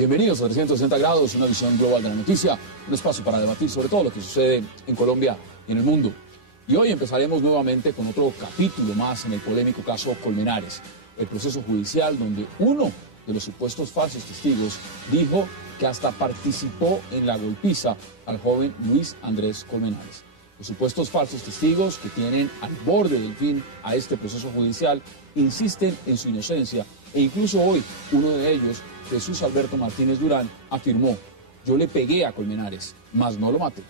Bienvenidos a 360 grados, una visión global de la noticia, un espacio para debatir sobre todo lo que sucede en Colombia y en el mundo. Y hoy empezaremos nuevamente con otro capítulo más en el polémico caso Colmenares, el proceso judicial donde uno de los supuestos falsos testigos dijo que hasta participó en la golpiza al joven Luis Andrés Colmenares. Los supuestos falsos testigos que tienen al borde del fin a este proceso judicial insisten en su inocencia e incluso hoy uno de ellos, Jesús Alberto Martínez Durán, afirmó: yo le pegué a Colmenares, mas no lo maté.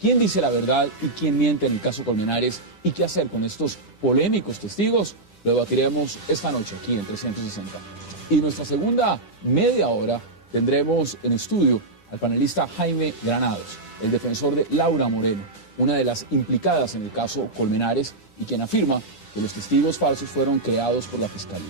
¿Quién dice la verdad y quién miente en el caso Colmenares? ¿Y qué hacer con estos polémicos testigos? Lo debatiremos esta noche aquí en 360. Y en nuestra segunda media hora tendremos en estudio al panelista Jaime Granados, el defensor de Laura Moreno, una de las implicadas en el caso Colmenares y quien afirma que los testigos falsos fueron creados por la Fiscalía.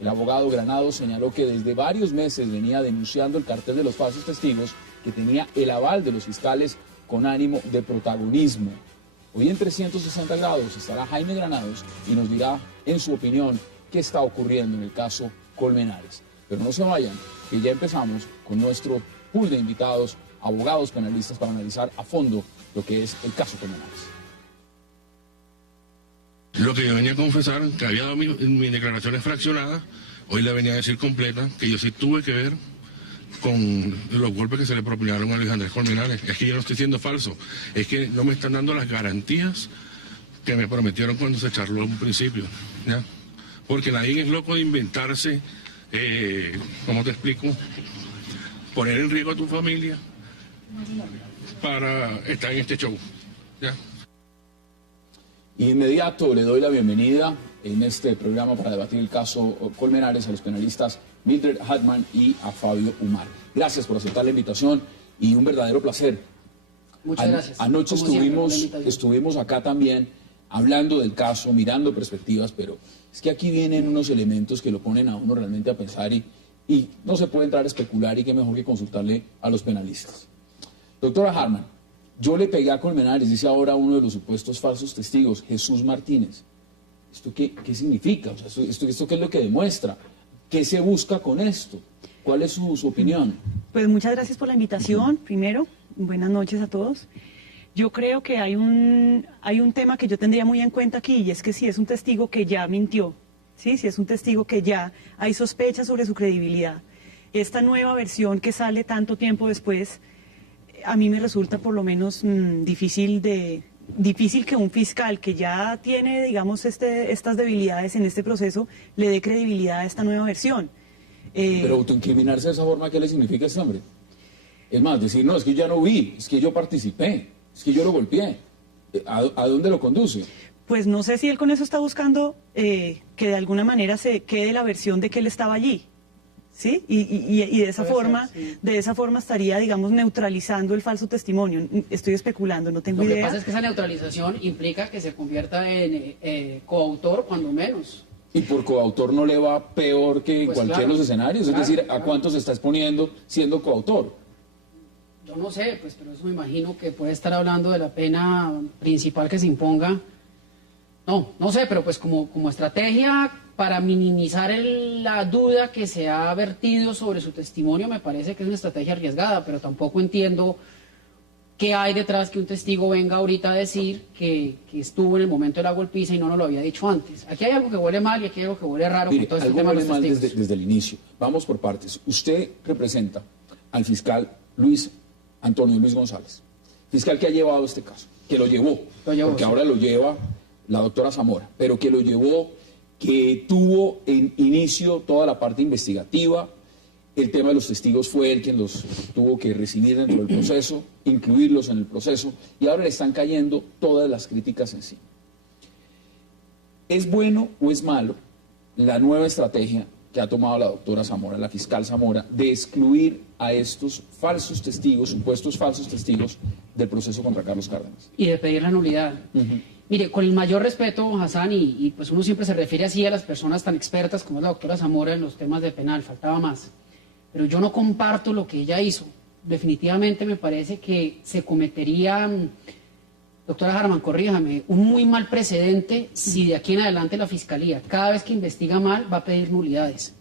El abogado Granados señaló que desde varios meses venía denunciando el cartel de los falsos testigos que tenía el aval de los fiscales con ánimo de protagonismo. Hoy en 360 grados estará Jaime Granados y nos dirá, en su opinión, qué está ocurriendo en el caso Colmenares. Pero no se vayan, que ya empezamos con nuestro pool de invitados, abogados penalistas, para analizar a fondo lo que es el caso Colmenares. Lo que yo venía a confesar, que había dado mis declaraciones fraccionadas, hoy la venía a decir completa, que yo sí tuve que ver con los golpes que se le propinaron a Luis Andrés Colmenares. Es que yo no estoy siendo falso, es que no me están dando las garantías que me prometieron cuando se charló en un principio, ¿ya? Porque nadie es loco de inventarse, ¿cómo te explico? Poner en riesgo a tu familia para estar en este show, ¿ya? Inmediato le doy la bienvenida en este programa para debatir el caso Colmenares a los penalistas Mildred Hartman y a Fabio Umar. Gracias por aceptar la invitación y un verdadero placer. Muchas gracias. Anoche estuvimos acá también hablando del caso, mirando perspectivas, pero es que aquí vienen unos elementos que lo ponen a uno realmente a pensar y no se puede entrar a especular y qué mejor que consultarle a los penalistas. Doctora Hartman, yo le pegué a Colmenares, dice ahora uno de los supuestos falsos testigos, Jesús Martínez. ¿Esto qué significa? O sea, ¿esto qué es lo que demuestra? ¿Qué se busca con esto? ¿Cuál es su opinión? Pues muchas gracias por la invitación, primero. Buenas noches a todos. Yo creo que hay un tema que yo tendría muy en cuenta aquí, y es que si es un testigo que ya mintió, ¿sí? Si es un testigo que ya hay sospechas sobre su credibilidad. Esta nueva versión que sale tanto tiempo después, a mí me resulta por lo menos difícil que un fiscal que ya tiene, digamos, estas debilidades en este proceso, le dé credibilidad a esta nueva versión. Pero autoincriminarse de esa forma, ¿qué le significa a este hombre? Es más, decir, no, es que yo ya no vi, es que yo participé, es que yo lo golpeé. ¿A dónde lo conduce? Pues no sé si él con eso está buscando que de alguna manera se quede la versión de que él estaba allí. ¿Sí? Y de esa forma, sí, de esa forma estaría, digamos, neutralizando el falso testimonio. Estoy especulando, no tengo idea. Lo que pasa es que esa neutralización implica que se convierta en coautor, cuando menos. Y por coautor no le va peor que en cualquiera de los escenarios, es decir, ¿a cuánto se está exponiendo siendo coautor? Yo no sé, pues, pero eso me imagino que puede estar hablando de la pena principal que se imponga. No sé, pero pues como estrategia para minimizar la duda que se ha vertido sobre su testimonio, me parece que es una estrategia arriesgada, pero tampoco entiendo qué hay detrás que un testigo venga ahorita a decir que estuvo en el momento de la golpiza y no nos lo había dicho antes. Aquí hay algo que huele mal y aquí hay algo que huele raro. Mire, con todo algo este tema huele de los mal testigos. desde el inicio. Vamos por partes. Usted representa al fiscal Antonio Luis González, fiscal que ha llevado este caso, que lo llevó, porque sí, ahora lo lleva la doctora Zamora, pero que lo llevó, que tuvo en inicio toda la parte investigativa. El tema de los testigos fue él quien los tuvo que recibir dentro del proceso, incluirlos en el proceso, y ahora le están cayendo todas las críticas encima. ¿Es bueno o es malo la nueva estrategia que ha tomado la doctora Zamora, la fiscal Zamora, de excluir a estos falsos testigos, supuestos falsos testigos del proceso contra Carlos Cárdenas? Y de pedir la nulidad. Mire, con el mayor respeto, Hassan, y pues uno siempre se refiere así a las personas tan expertas como es la doctora Zamora en los temas de penal, faltaba más. Pero yo no comparto lo que ella hizo. Definitivamente me parece que se cometería, doctora Hartman, corríjame, un muy mal precedente si de aquí en adelante la Fiscalía, cada vez que investiga mal, va a pedir nulidades.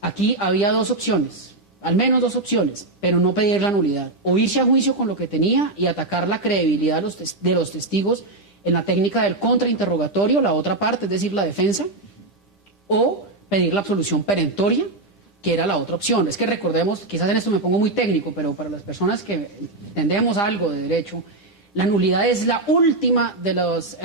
Aquí había dos opciones. al menos dos opciones, pero no pedir la nulidad. O irse a juicio con lo que tenía y atacar la credibilidad de los testigos en la técnica del contrainterrogatorio, la otra parte, es decir, la defensa, o pedir la absolución perentoria, que era la otra opción. Es que recordemos, quizás en esto me pongo muy técnico, pero para las personas que entendemos algo de derecho, la nulidad es la última de las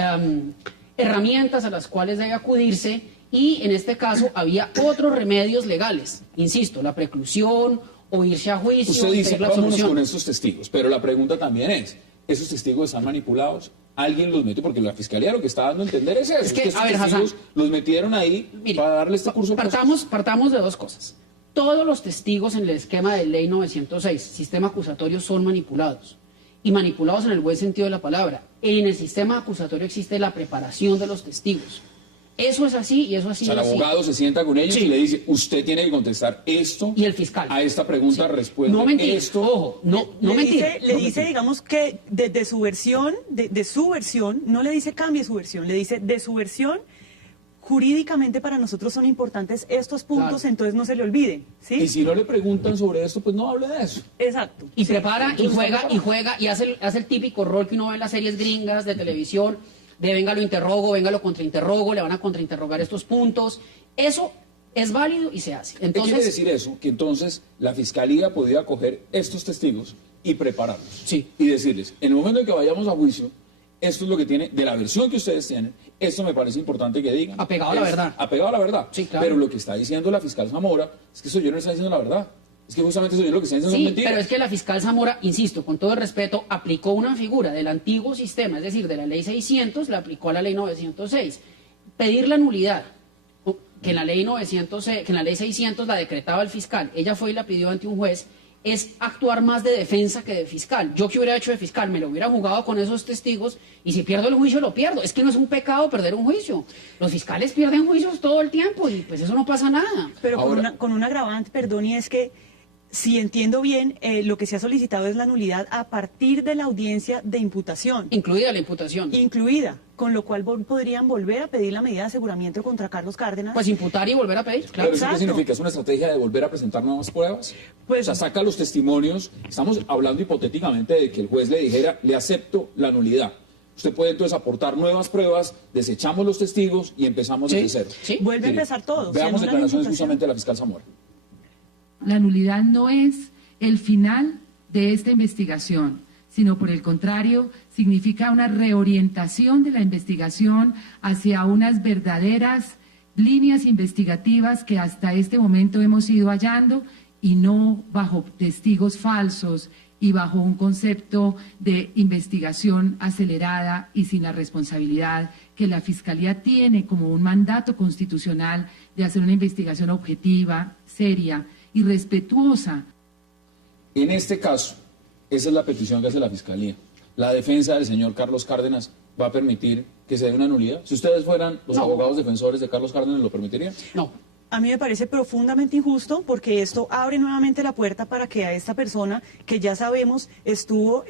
herramientas a las cuales debe acudirse, y en este caso había otros remedios legales, insisto, la preclusión o irse a juicio. Usted dice, pedir la vámonos absolución. con estos testigos, pero la pregunta también es, ¿esos testigos están manipulados? ¿Alguien los metió? Porque la Fiscalía lo que está dando a entender es eso, Es que, estos a ver, testigos Hassan, los metieron ahí mire, para darle este curso. partamos de dos cosas. Todos los testigos en el esquema de ley 906, sistema acusatorio, son manipulados. Y manipulados en el buen sentido de la palabra. En el sistema acusatorio existe la preparación de los testigos. Eso es así y eso ha O sido sea, el así. abogado se sienta con ellos Sí. y le dice, usted tiene que contestar esto. Y el fiscal. A esta pregunta Sí. responde No mentir, esto. ojo, no Le mentir. dice, digamos que de su versión, de su versión, no le dice cambie su versión, le dice de su versión, jurídicamente para nosotros son importantes estos puntos, Claro. entonces no se le olviden, ¿sí? Y si no le preguntan sobre esto, pues no hable de eso. Exacto. Y Sí. prepara y Entonces, juega y hace el típico rol que uno ve en las series gringas de televisión, de venga lo interrogo, venga lo contrainterrogo, le van a contrainterrogar estos puntos. Eso es válido y se hace. ¿Qué quiere Entonces, decir eso? Que entonces la Fiscalía podía coger estos testigos y prepararlos. Sí. Y decirles, en el momento en que vayamos a juicio, esto es lo que tiene, de la versión que ustedes tienen, esto me parece importante que digan. Apegado a la verdad. Apegado a la verdad. Sí, claro. Pero lo que está diciendo la fiscal Zamora es que eso yo no está diciendo la verdad. Es que justamente eso yo lo que está diciendo son sí, mentiras. pero es que la fiscal Zamora, insisto, con todo el respeto, aplicó una figura del antiguo sistema, es decir, de la ley 600, la aplicó a la ley 906. Pedir la nulidad, que en la ley 906, que en la ley 600 la decretaba el fiscal, ella fue y la pidió ante un juez, es actuar más de defensa que de fiscal. Yo que hubiera hecho de fiscal, me lo hubiera jugado con esos testigos, y si pierdo el juicio lo pierdo. Es que no es un pecado perder un juicio. Los fiscales pierden juicios todo el tiempo y pues eso no pasa nada. Pero Ahora- con un agravante, perdón, y es que, si entiendo bien, lo que se ha solicitado es la nulidad a partir de la audiencia de imputación, Incluida la imputación. incluida, con lo cual podrían volver a pedir la medida de aseguramiento contra Carlos Cárdenas. Pues imputar y volver a pedir, claro. ¿Pero eso qué Exacto. significa? ¿Es una estrategia de volver a presentar nuevas pruebas? Pues- O sea, saca los testimonios. Estamos hablando hipotéticamente de que el juez le dijera, le acepto la nulidad. Usted puede entonces aportar nuevas pruebas, desechamos los testigos y empezamos desde cero. Sí. Vuelve a Mire, empezar todo. Veamos si anulan la declaraciones imputación. justamente de la fiscal Zamora. La nulidad no es el final de esta investigación, sino por el contrario, significa una reorientación de la investigación hacia unas verdaderas líneas investigativas que hasta este momento hemos ido hallando y no bajo testigos falsos y bajo un concepto de investigación acelerada y sin la responsabilidad que la Fiscalía tiene como un mandato constitucional de hacer una investigación objetiva, seria y respetuosa. En este caso, esa es la petición que hace la Fiscalía. La defensa del señor Carlos Cárdenas va a permitir que se dé una nulidad. Si ustedes fueran los No. abogados defensores de Carlos Cárdenas, ¿lo permitirían? No. A mí me parece profundamente injusto porque esto abre nuevamente la puerta para que a esta persona, que ya sabemos estuvo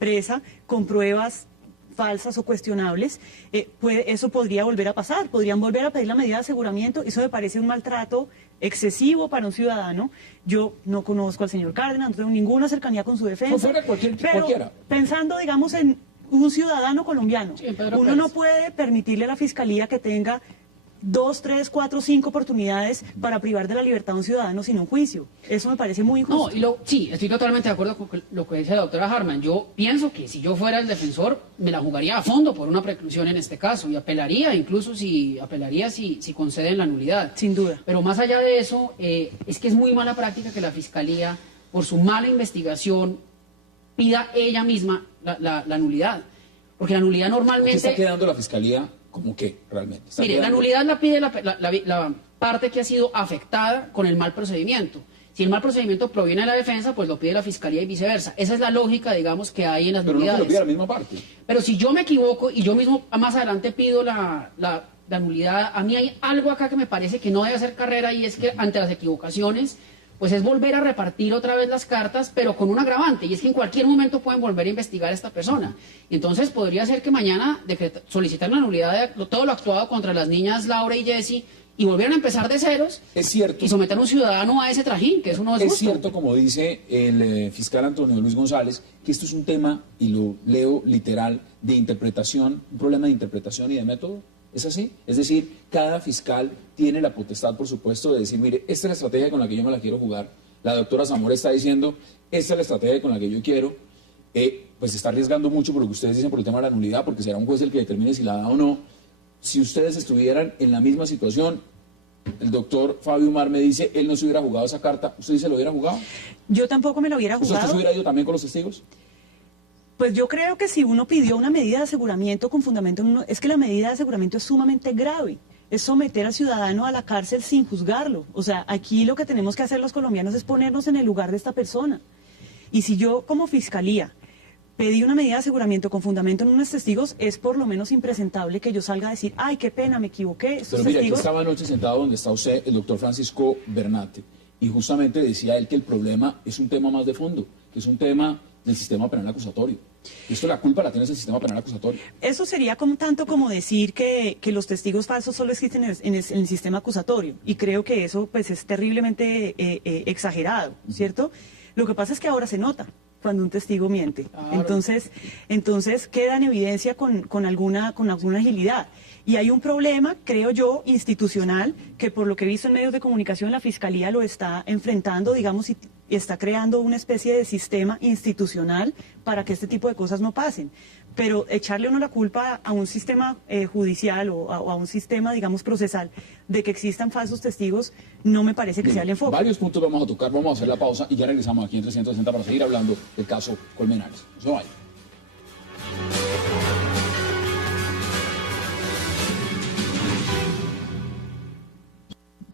presa con pruebas falsas o cuestionables, eso podría volver a pasar, podrían volver a pedir la medida de aseguramiento. Eso me parece un maltrato excesivo para un ciudadano. Yo no conozco al señor Cárdenas, no tengo ninguna cercanía con su defensa. No fuera cualquiera. Pensando, digamos, en un ciudadano colombiano, Sí, en Pedro uno no Pérez. puede permitirle a la Fiscalía que tenga 2, 3, 4, 5 oportunidades para privar de la libertad a un ciudadano sin un juicio. Eso me parece muy injusto. No, sí, estoy totalmente de acuerdo con lo que dice la doctora Harman. Yo pienso que si yo fuera el defensor, me la jugaría a fondo por una preclusión en este caso y apelaría, incluso si conceden la nulidad. Sin duda. Pero más allá de eso, es que es muy mala práctica que la Fiscalía, por su mala investigación, pida ella misma la nulidad. Porque la nulidad ¿Qué normalmente... está quedando la Fiscalía como qué, realmente? ¿Está Mire, la quedando- nulidad la pide la parte que ha sido afectada con el mal procedimiento. Si el mal procedimiento proviene de la defensa, pues lo pide la Fiscalía y viceversa. Esa es la lógica, digamos, que hay en las Pero no se nulidades. lo pide a la misma parte. Pero si yo me equivoco y yo mismo más adelante pido la nulidad, a mí hay algo acá que me parece que no debe hacer carrera y es que ante las equivocaciones, pues es volver a repartir otra vez las cartas, pero con un agravante, y es que en cualquier momento pueden volver a investigar a esta persona. Y entonces podría ser que mañana solicitar la nulidad de todo lo actuado contra las niñas Laura y Jessie y volvieran a empezar de ceros Es cierto. y someter a un ciudadano a ese trajín, que eso no es Es justo. cierto, como dice el fiscal Antonio Luis González, que esto es un tema, y lo leo literal, de interpretación, un problema de interpretación y de método. ¿Es así? Es decir, cada fiscal tiene la potestad, por supuesto, de decir, mire, esta es la estrategia con la que yo me la quiero jugar. La doctora Zamora está diciendo, esta es la estrategia con la que yo quiero. Pues está arriesgando mucho por lo que ustedes dicen por el tema de la nulidad, porque será un juez el que determine si la da o no. Si ustedes estuvieran en la misma situación, el doctor Fabio Umar me dice, él no se hubiera jugado esa carta, ¿usted se lo hubiera jugado? Yo tampoco me lo hubiera ¿Usted se jugado. hubiera ido también con los testigos? Pues yo creo que si uno pidió una medida de aseguramiento con fundamento, es que la medida de aseguramiento es sumamente grave. Es someter al ciudadano a la cárcel sin juzgarlo. O sea, aquí lo que tenemos que hacer los colombianos es ponernos en el lugar de esta persona. Y si yo como fiscalía pedí una medida de aseguramiento con fundamento en unos testigos, es por lo menos impresentable que yo salga a decir, ay, qué pena, me equivoqué. Estos Pero mira, aquí testigos... estaba anoche sentado donde está usted, el doctor Francisco Bernate, y justamente decía él que el problema es un tema más de fondo, que es un tema del sistema penal acusatorio. Esto la culpa la tiene el sistema penal acusatorio. Eso sería como tanto como decir que los testigos falsos solo existen en el sistema acusatorio. Y creo que eso pues es terriblemente exagerado, ¿cierto? Lo que pasa es que ahora se nota cuando un testigo miente. Claro. Entonces queda en evidencia con alguna agilidad. Y hay un problema, creo yo, institucional, que por lo que he visto en medios de comunicación la Fiscalía lo está enfrentando, digamos, y está creando una especie de sistema institucional para que este tipo de cosas no pasen. Pero echarle uno la culpa a un sistema judicial o a un sistema, digamos, procesal de que existan falsos testigos, no me parece que sea el enfoque. Varios puntos vamos a tocar, vamos a hacer la pausa y ya regresamos aquí en 360 para seguir hablando del caso Colmenares. No se vayan.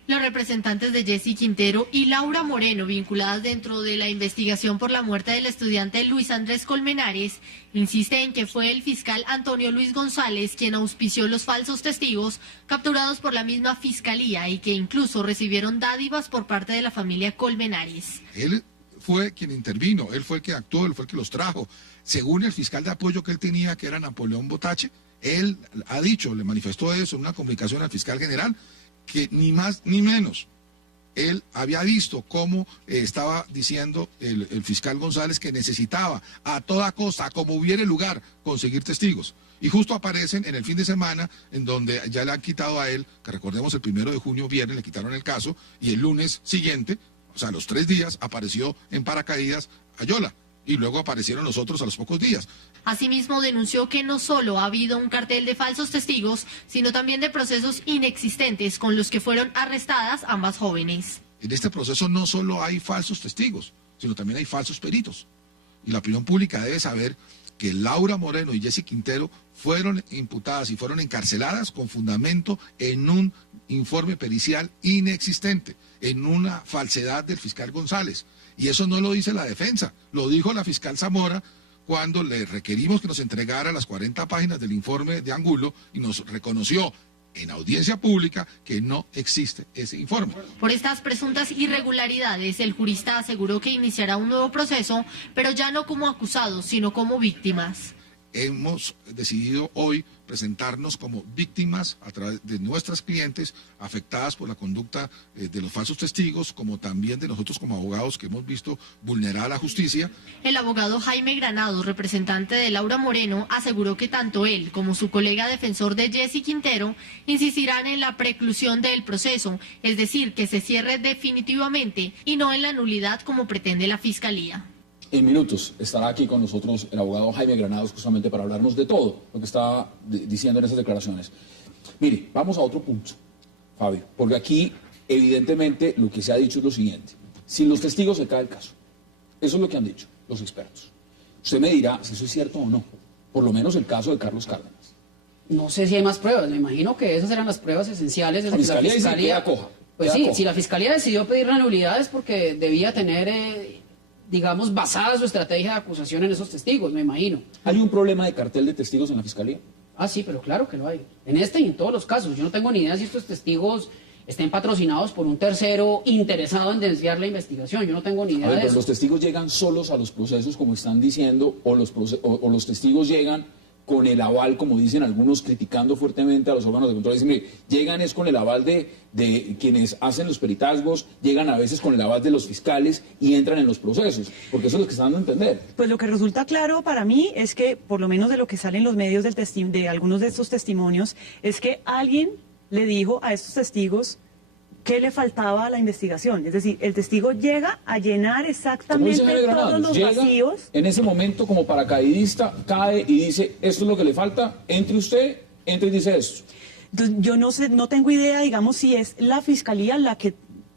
Los representantes de Jessy Quintero y Laura Moreno, vinculadas dentro de la investigación por la muerte del estudiante Luis Andrés Colmenares, insisten en que fue el fiscal Antonio Luis González quien auspició los falsos testigos capturados por la misma fiscalía y que incluso recibieron dádivas por parte de la familia Colmenares. Él fue quien intervino, él fue el que actuó, él fue el que los trajo. Según el fiscal de apoyo que él tenía, que era Napoleón Botache, él ha dicho, le manifestó eso en una comunicación al fiscal general, que ni más ni menos él había visto cómo estaba diciendo el fiscal González que necesitaba a toda costa, como hubiera lugar, conseguir testigos. Y justo aparecen en el fin de semana, en donde ya le han quitado a él, que recordemos el 1 de junio, viernes, le quitaron el caso, y el lunes siguiente, o sea, a los 3 días, apareció en paracaídas Ayola. Y luego aparecieron los otros a los pocos días. Asimismo, denunció que no solo ha habido un cartel de falsos testigos, sino también de procesos inexistentes con los que fueron arrestadas ambas jóvenes. En este proceso no solo hay falsos testigos, sino también hay falsos peritos. Y la opinión pública debe saber que Laura Moreno y Jessy Quintero fueron imputadas y fueron encarceladas con fundamento en un informe pericial inexistente, en una falsedad del fiscal González. Y eso no lo dice la defensa, lo dijo la fiscal Zamora cuando le requerimos que nos entregara las 40 páginas del informe de Angulo y nos reconoció en audiencia pública que no existe ese informe. Por estas presuntas irregularidades, el jurista aseguró que iniciará un nuevo proceso, pero ya no como acusados, sino como víctimas. Hemos decidido hoy presentarnos como víctimas a través de nuestras clientes afectadas por la conducta de los falsos testigos, como también de nosotros como abogados que hemos visto vulnerar la justicia. El abogado Jaime Granados, representante de Laura Moreno, aseguró que tanto él como su colega defensor de Jessy Quintero insistirán en la preclusión del proceso, es decir, que se cierre definitivamente y no en la nulidad como pretende la Fiscalía. En minutos estará aquí con nosotros el abogado Jaime Granados justamente para hablarnos de todo lo que está diciendo en esas declaraciones. Mire, vamos a otro punto, Fabio, porque aquí evidentemente lo que se ha dicho es lo siguiente. Sin los testigos se cae el caso. Eso es lo que han dicho los expertos. Usted me dirá si eso es cierto o no. Por lo menos el caso de Carlos Cárdenas. No sé si hay más pruebas, me imagino que esas eran las pruebas esenciales. La Fiscalía dice que queda coja. Pues queda sí, coja. si la Fiscalía decidió pedir la nulidad es porque debía tener, digamos, basada su estrategia de acusación en esos testigos, me imagino. ¿Hay un problema de cartel de testigos en la Fiscalía? Ah, sí, pero claro que lo hay. En este y en todos los casos. Yo no tengo ni idea si estos testigos estén patrocinados por un tercero interesado en desviar la investigación. Yo no tengo ni idea A ver, de pero eso. los testigos llegan solos a los procesos, como están diciendo, o los testigos llegan con el aval, como dicen algunos, criticando fuertemente a los órganos de control. Dicen, mire, llegan es con el aval de quienes hacen los peritazgos, llegan a veces con el aval de los fiscales y entran en los procesos, porque eso es lo que están dando a entender. Pues lo que resulta claro para mí es que, por lo menos de lo que sale en los medios de algunos de estos testimonios, es que alguien le dijo a estos testigos qué le faltaba a la investigación. Es decir, el testigo llega a llenar exactamente todos los vacíos. En ese momento, como paracaidista, cae y dice, esto es lo que le falta, entre usted, entre y dice esto. Entonces, yo no sé, no tengo idea, digamos, si es la fiscalía la que,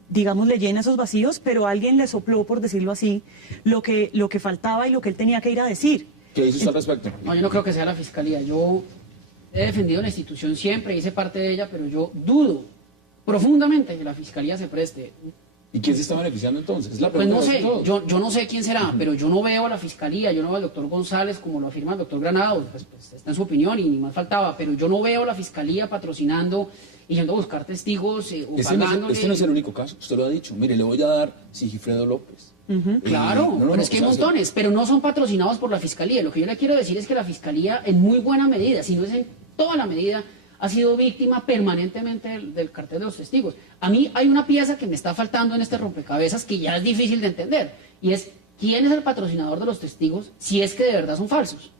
digamos, le llena esos vacíos, pero alguien le sopló, por decirlo así, lo que faltaba y lo que él tenía que ir a decir. ¿Qué dice usted al respecto? No, yo no creo que sea la fiscalía. Yo he defendido la institución siempre, hice parte de ella, pero yo dudo profundamente que la fiscalía se preste. ¿Y quién se está beneficiando entonces? Es la Pues no pregunta sé, yo no sé quién será, pero yo no veo a la fiscalía, yo no veo al doctor González como lo afirma el doctor Granados, pues está en su opinión y ni más faltaba, pero yo no veo a la fiscalía patrocinando y yendo a buscar testigos o pagándole. Este no es el único caso, usted lo ha dicho. Mire, le voy a dar Sigifredo López. Claro, pero es que hay montones, pero no son patrocinados por la fiscalía. Lo que yo le quiero decir es que la fiscalía, en muy buena medida, si no es en toda la medida, ha sido víctima permanentemente del cartel de los testigos. A mí hay una pieza que me está faltando en este rompecabezas que ya es difícil de entender, y es quién es el patrocinador de los testigos si es que de verdad son falsos.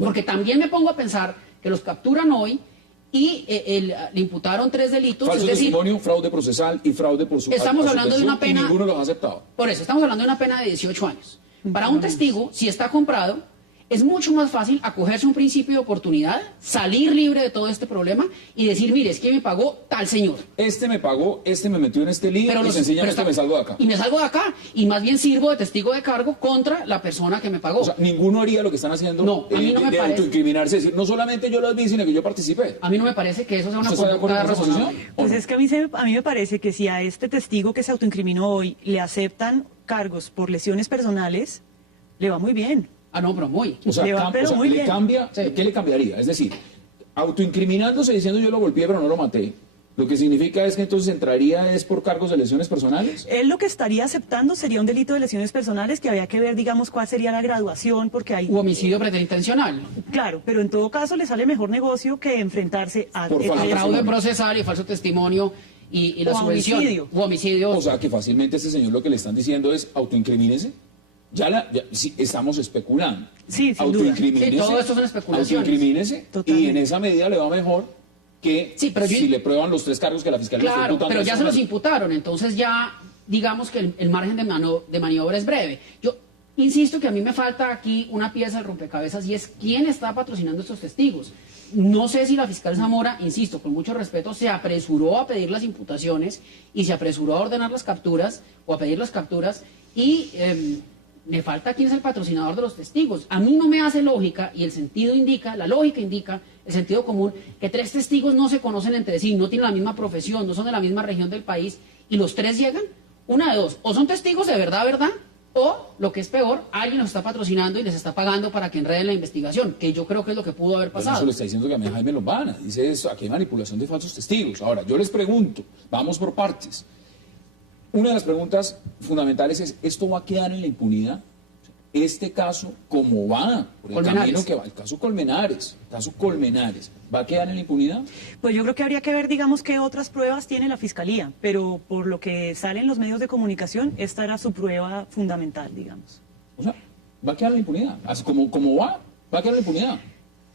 Porque también me pongo a pensar que los capturan hoy y le imputaron 3 delitos. Falso es decir, testimonio, fraude procesal y fraude por su estamos hablando de una pena, y ninguno los ha aceptado. Por eso, estamos hablando de una pena de 18 años. Para un testigo, si está comprado, es mucho más fácil acogerse a un principio de oportunidad, salir libre de todo este problema y decir, mire, es que me pagó tal señor. Este me pagó, este me metió en este lío y sencillamente me salgo de acá. Y me salgo de acá. Y más bien sirvo de testigo de cargo contra la persona que me pagó. O sea, ninguno haría lo que están haciendo a mí no me de parece. autoincriminarse, decir, no solamente yo las vi, sino que yo participé. A mí no me parece que eso sea una conducta razonable. Pues es que a mí me parece que si a este testigo que se autoincriminó hoy le aceptan cargos por lesiones personales, le va muy bien. Ah, no, pero muy. O sea, muy le bien. cambia, Sí. ¿qué le cambiaría? Es decir, autoincriminándose diciendo yo lo golpeé pero no lo maté, lo que significa es que entonces entraría es por cargos de lesiones personales. Él lo que estaría aceptando sería un delito de lesiones personales que había que ver, digamos, cuál sería la graduación, porque hay... U homicidio preterintencional. Claro, pero en todo caso le sale mejor negocio que enfrentarse a... Por falso Fraude procesal y falso testimonio y la O subvención. homicidio. O homicidio. O sea, que fácilmente este señor lo que le están diciendo es autoincrimínese. Sí, estamos especulando. Sí, sin duda. Autoincrimínese. Sí, todo esto son especulaciones. Autoincrimínese y Totalmente. en esa medida le va mejor que Sí, pero si le prueban los 3 cargos que la fiscalía está Claro, imputando. pero ya se son- los imputaron, entonces ya digamos que el margen de maniobra es breve. Yo insisto que a mí me falta aquí una pieza del rompecabezas y es quién está patrocinando estos testigos. No sé si la fiscal Zamora, insisto, con mucho respeto, se apresuró a pedir las imputaciones y se apresuró a ordenar las capturas o a pedir las capturas y me falta quién es el patrocinador de los testigos. A mí no me hace lógica y el sentido indica, la lógica indica, el sentido común, que 3 testigos no se conocen entre sí, no tienen la misma profesión, no son de la misma región del país y los 3 llegan. Una de dos, o son testigos de verdad, o, lo que es peor, alguien los está patrocinando y les está pagando para que enreden la investigación, que yo creo que es lo que pudo haber Pues eso pasado. le está diciendo que a mí Jaime Lombana. Dice eso, aquí hay manipulación de falsos testigos. Ahora, yo les pregunto, vamos por partes. Una de las preguntas fundamentales es, ¿esto va a quedar en la impunidad? Este caso, ¿cómo va? Por el Colmenares. camino que va, el caso Colmenares, ¿va a quedar en la impunidad? Pues yo creo que habría que ver, digamos, qué otras pruebas tiene la Fiscalía, pero por lo que sale en los medios de comunicación, esta era su prueba fundamental, digamos. O sea, va a quedar en la impunidad. Así como va a quedar en la impunidad.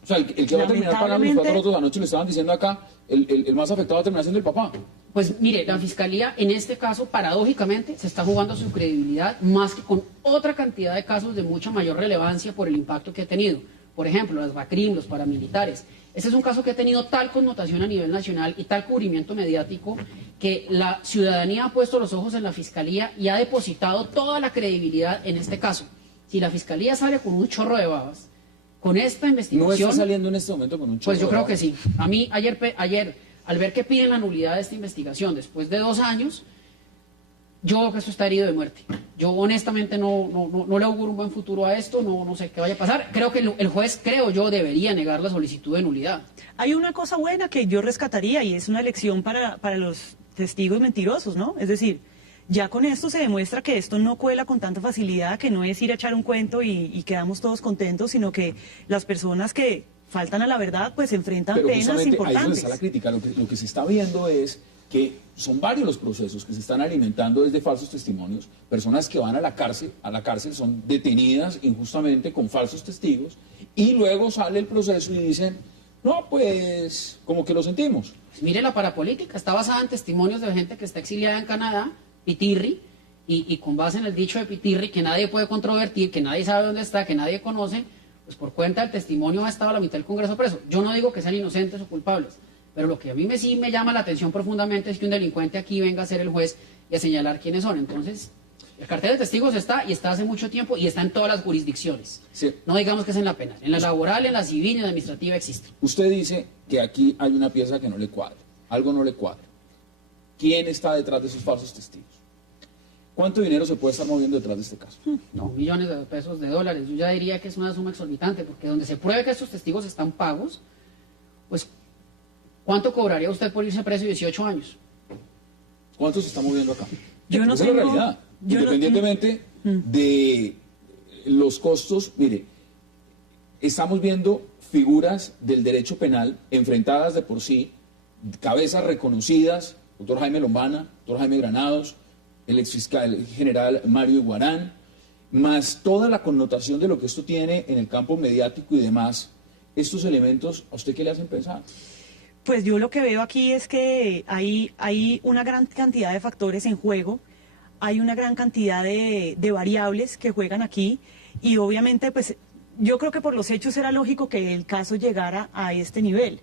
O sea, el que va a terminar pagando los platos rotos, anoche le estaban diciendo acá, el más afectado va a terminar siendo el papá. Pues mire, la Fiscalía en este caso, paradójicamente, se está jugando su credibilidad más que con otra cantidad de casos de mucha mayor relevancia por el impacto que ha tenido. Por ejemplo, las RACRIM, los paramilitares. Este es un caso que ha tenido tal connotación a nivel nacional y tal cubrimiento mediático que la ciudadanía ha puesto los ojos en la Fiscalía y ha depositado toda la credibilidad en este caso. Si la Fiscalía sale con un chorro de babas, con esta No investigación... está saliendo en este momento con un chorro Pues yo de creo babas. que sí. A mí ayer, al ver que piden la nulidad de esta investigación después de 2 años, yo creo que esto está herido de muerte. Yo honestamente no le auguro un buen futuro a esto, no sé qué vaya a pasar. Creo que el juez, debería negar la solicitud de nulidad. Hay una cosa buena que yo rescataría y es una lección para los testigos mentirosos, ¿no? Es decir, ya con esto se demuestra que esto no cuela con tanta facilidad, que no es ir a echar un cuento y quedamos todos contentos, sino que las personas que faltan a la verdad, pues enfrentan Pero penas justamente ahí es donde importantes. está la crítica. Lo que se está viendo es que son varios los procesos que se están alimentando desde falsos testimonios. Personas que van a la cárcel son detenidas injustamente con falsos testigos y luego sale el proceso y dicen, no, pues como que lo sentimos. Pues mire, la parapolítica está basada en testimonios de gente que está exiliada en Canadá, Pitirri, y con base en el dicho de Pitirri, que nadie puede controvertir, que nadie sabe dónde está, que nadie conoce, pues por cuenta del testimonio ha estado la mitad del Congreso preso. Yo no digo que sean inocentes o culpables, pero lo que a mí sí me llama la atención profundamente es que un delincuente aquí venga a ser el juez y a señalar quiénes son. Entonces, el cartel de testigos está, y está hace mucho tiempo, y está en todas las jurisdicciones. Sí. No digamos que es en la penal. En la laboral, en la civil y en la administrativa existe. Usted dice que aquí hay una pieza que no le cuadra, algo no le cuadra. ¿Quién está detrás de esos falsos testigos? ¿Cuánto dinero se puede estar moviendo detrás de este caso? No, millones de pesos, de dólares. Yo ya diría que es una suma exorbitante, porque donde se pruebe que estos testigos están pagos, pues, ¿cuánto cobraría usted por irse preso 18 años? ¿Cuánto se está moviendo acá? Yo no Esa es la tengo- realidad. yo no- Independientemente de los costos, mire, estamos viendo figuras del derecho penal enfrentadas de por sí, cabezas reconocidas, doctor Jaime Lombana, doctor Jaime Granados, el exfiscal general Mario Iguarán, más toda la connotación de lo que esto tiene en el campo mediático y demás. Estos elementos, ¿a usted qué le hacen pensar? Pues yo lo que veo aquí es que hay una gran cantidad de factores en juego, hay una gran cantidad de variables que juegan aquí y obviamente pues yo creo que por los hechos era lógico que el caso llegara a este nivel.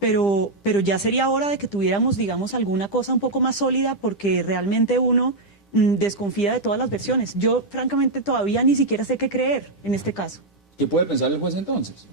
Pero ya sería hora de que tuviéramos, digamos, alguna cosa un poco más sólida porque realmente uno desconfía de todas las versiones. Yo francamente todavía ni siquiera sé qué creer en este caso. ¿Qué puede pensar el juez entonces?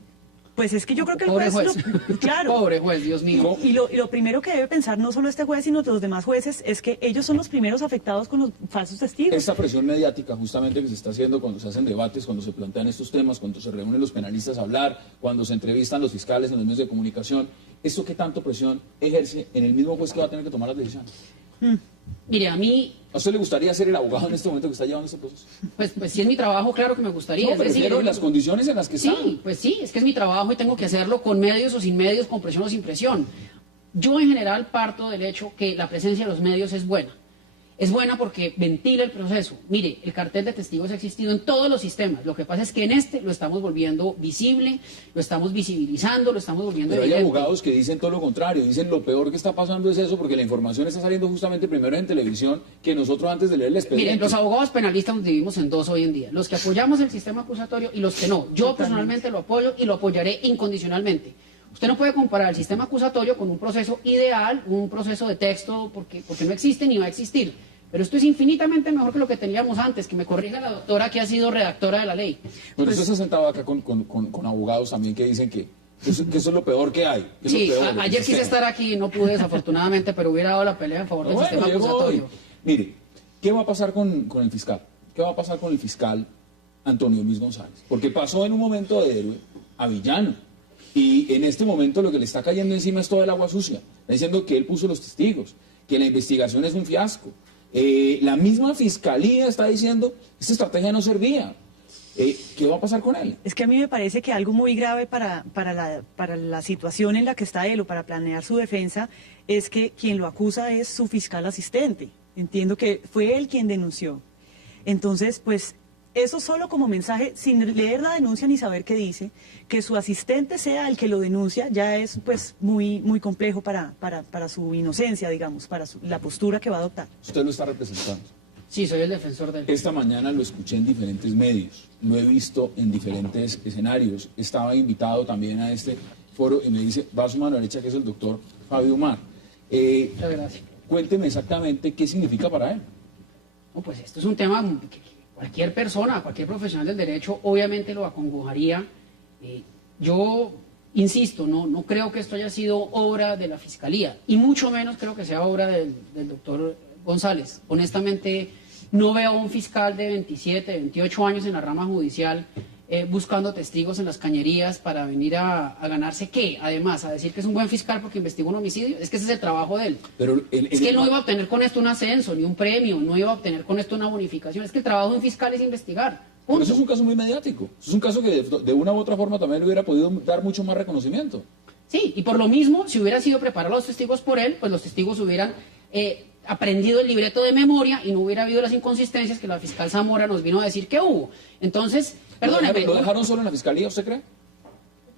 Pues es que yo creo que el Pobre juez, juez. claro. Pobre juez, Dios mío. Y lo primero que debe pensar no solo este juez, sino los demás jueces, es que ellos son los primeros afectados con los falsos testigos. Esta presión mediática justamente que se está haciendo cuando se hacen debates, cuando se plantean estos temas, cuando se reúnen los penalistas a hablar, cuando se entrevistan los fiscales en los medios de comunicación, ¿esto qué tanto presión ejerce en el mismo juez que va a tener que tomar las decisiones? Mire, a mí, ¿A usted le gustaría ser el abogado en este momento que está llevando este proceso? pues si es mi trabajo, claro que me gustaría. No, Es pero decir, refiero en las condiciones en las que está. sí, pues sí, es que es mi trabajo y tengo que hacerlo con medios o sin medios, con presión o sin presión. Yo en general parto del hecho que la presencia de los medios es buena. Es buena porque ventila el proceso. Mire, el cartel de testigos ha existido en todos los sistemas. Lo que pasa es que en este lo estamos volviendo visible, lo estamos visibilizando, lo estamos volviendo Pero hay evidente. abogados que dicen todo lo contrario, dicen lo peor que está pasando es eso, porque la información está saliendo justamente primero en televisión que nosotros antes de leer el expediente. Miren, los abogados penalistas nos dividimos en dos hoy en día. Los que apoyamos el sistema acusatorio y los que no. Yo personalmente lo apoyo y lo apoyaré incondicionalmente. Usted no puede comparar el sistema acusatorio con un proceso ideal, un proceso de texto, porque no existe ni va a existir. Pero esto es infinitamente mejor que lo que teníamos antes, que me corrija la doctora que ha sido redactora de la ley. Bueno, usted se ha sentado acá con abogados también que dicen que eso es lo peor que hay. que es lo Sí, peor del ayer quise sistema. estar aquí y no pude desafortunadamente, pero hubiera dado la pelea en favor del Bueno, sistema llegó acusatorio. hoy. Mire, ¿qué va a pasar con el fiscal? ¿Qué va a pasar con el fiscal Antonio Luis González? Porque pasó en un momento de héroe a villano. Y en este momento lo que le está cayendo encima es todo el agua sucia. Está diciendo que él puso los testigos, que la investigación es un fiasco. La misma fiscalía está diciendo esta estrategia no servía. ¿Qué va a pasar con él? Es que a mí me parece que algo muy grave para la situación en la que está él o para planear su defensa es que quien lo acusa es su fiscal asistente. Entiendo que fue él quien denunció. Entonces, pues eso solo como mensaje, sin leer la denuncia ni saber qué dice, que su asistente sea el que lo denuncia, ya es pues muy complejo para su inocencia, digamos, para la postura que va a adoptar. Usted lo está representando. Sí, soy el defensor del... Esta mañana lo escuché en diferentes medios, lo he visto en diferentes escenarios. Estaba invitado también a este foro y me dice, va a su mano derecha, que es el doctor Fabio Umar. Muchas gracias. Cuénteme exactamente qué significa para él. No, pues esto es un tema que cualquier persona, cualquier profesional del derecho, obviamente lo acongojaría. Yo insisto, no creo que esto haya sido obra de la Fiscalía, y mucho menos creo que sea obra del doctor González. Honestamente, no veo a un fiscal de 27, 28 años en la rama judicial buscando testigos en las cañerías para venir a ganarse ¿qué? Además, a decir que es un buen fiscal porque investigó un homicidio. Es que ese es el trabajo de él. Pero Es que él no iba a obtener con esto un ascenso, ni un premio, no iba a obtener con esto una bonificación. Es que el trabajo de un fiscal es investigar. Pero eso es un caso muy mediático. Eso es un caso que de una u otra forma también le hubiera podido dar mucho más reconocimiento. Sí, y por lo mismo, si hubiera sido preparados los testigos por él, pues los testigos hubieran aprendido el libreto de memoria y no hubiera habido las inconsistencias que la fiscal Zamora nos vino a decir que hubo. Entonces, perdóneme. ¿Lo dejaron solo en la fiscalía, usted cree?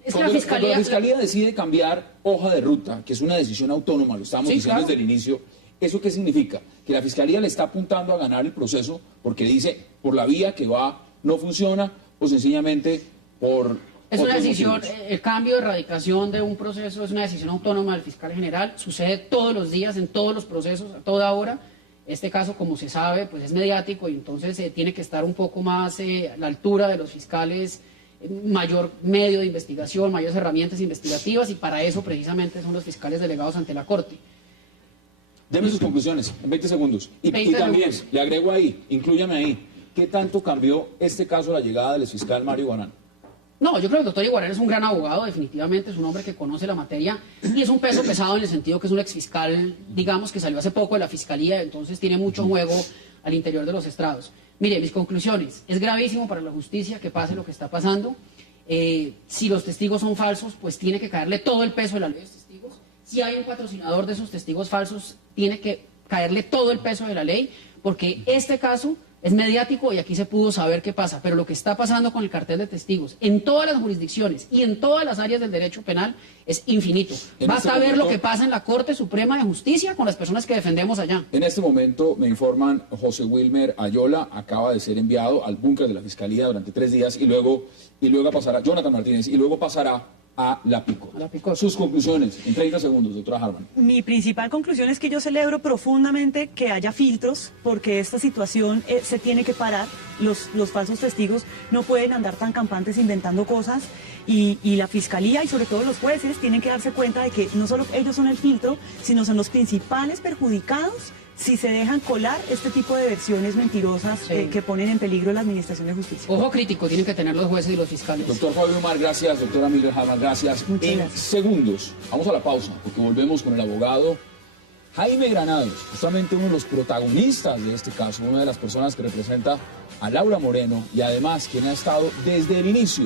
Es que Cuando la fiscalía decide cambiar hoja de ruta, que es una decisión autónoma, lo estábamos diciendo claro. desde el inicio, ¿eso qué significa? Que la fiscalía le está apuntando a ganar el proceso porque dice por la vía que va no funciona o sencillamente por... Es una otros decisión, motivos. el cambio de erradicación de un proceso es una decisión autónoma del fiscal general, sucede todos los días, en todos los procesos, a toda hora. Este caso, como se sabe, pues es mediático y entonces tiene que estar un poco más a la altura de los fiscales, mayor medio de investigación, mayores herramientas investigativas y para eso precisamente son los fiscales delegados ante la Corte. Deme sus conclusiones en 20 segundos. Y 20 también, segundos. le agrego ahí, inclúyame ahí, ¿qué tanto cambió este caso la llegada del exfiscal Mario Guarán? No, yo creo que el doctor Iguarán es un gran abogado, definitivamente es un hombre que conoce la materia y es un peso pesado en el sentido que es un exfiscal, digamos, que salió hace poco de la fiscalía, entonces tiene mucho juego al interior de los estrados. Mire, mis conclusiones, es gravísimo para la justicia que pase lo que está pasando. Si los testigos son falsos, pues tiene que caerle todo el peso de la ley de los testigos. Si hay un patrocinador de esos testigos falsos, tiene que caerle todo el peso de la ley, porque este caso es mediático y aquí se pudo saber qué pasa, pero lo que está pasando con el cartel de testigos en todas las jurisdicciones y en todas las áreas del derecho penal es infinito. Basta ver lo que pasa en la Corte Suprema de Justicia con las personas que defendemos allá. En este momento me informan, José Wilmer Ayola acaba de ser enviado al búnker de la Fiscalía durante 3 días y luego pasará, Jonathan Martínez, y luego pasará a la PICO. A la PICO. Sus conclusiones en 30 segundos, doctora Harman. Mi principal conclusión es que yo celebro profundamente que haya filtros, porque esta situación se tiene que parar. Los falsos testigos no pueden andar tan campantes inventando cosas y la fiscalía y sobre todo los jueces tienen que darse cuenta de que no solo ellos son el filtro, sino son los principales perjudicados si se dejan colar este tipo de versiones mentirosas que ponen en peligro la administración de justicia. Ojo crítico tienen que tener los jueces y los fiscales. Doctor Fabio Omar, gracias. Doctora Mildred Harman, gracias. Muchas En gracias. segundos, vamos a la pausa, porque volvemos con el abogado Jaime Granados, justamente uno de los protagonistas de este caso, una de las personas que representa a Laura Moreno y además quien ha estado desde el inicio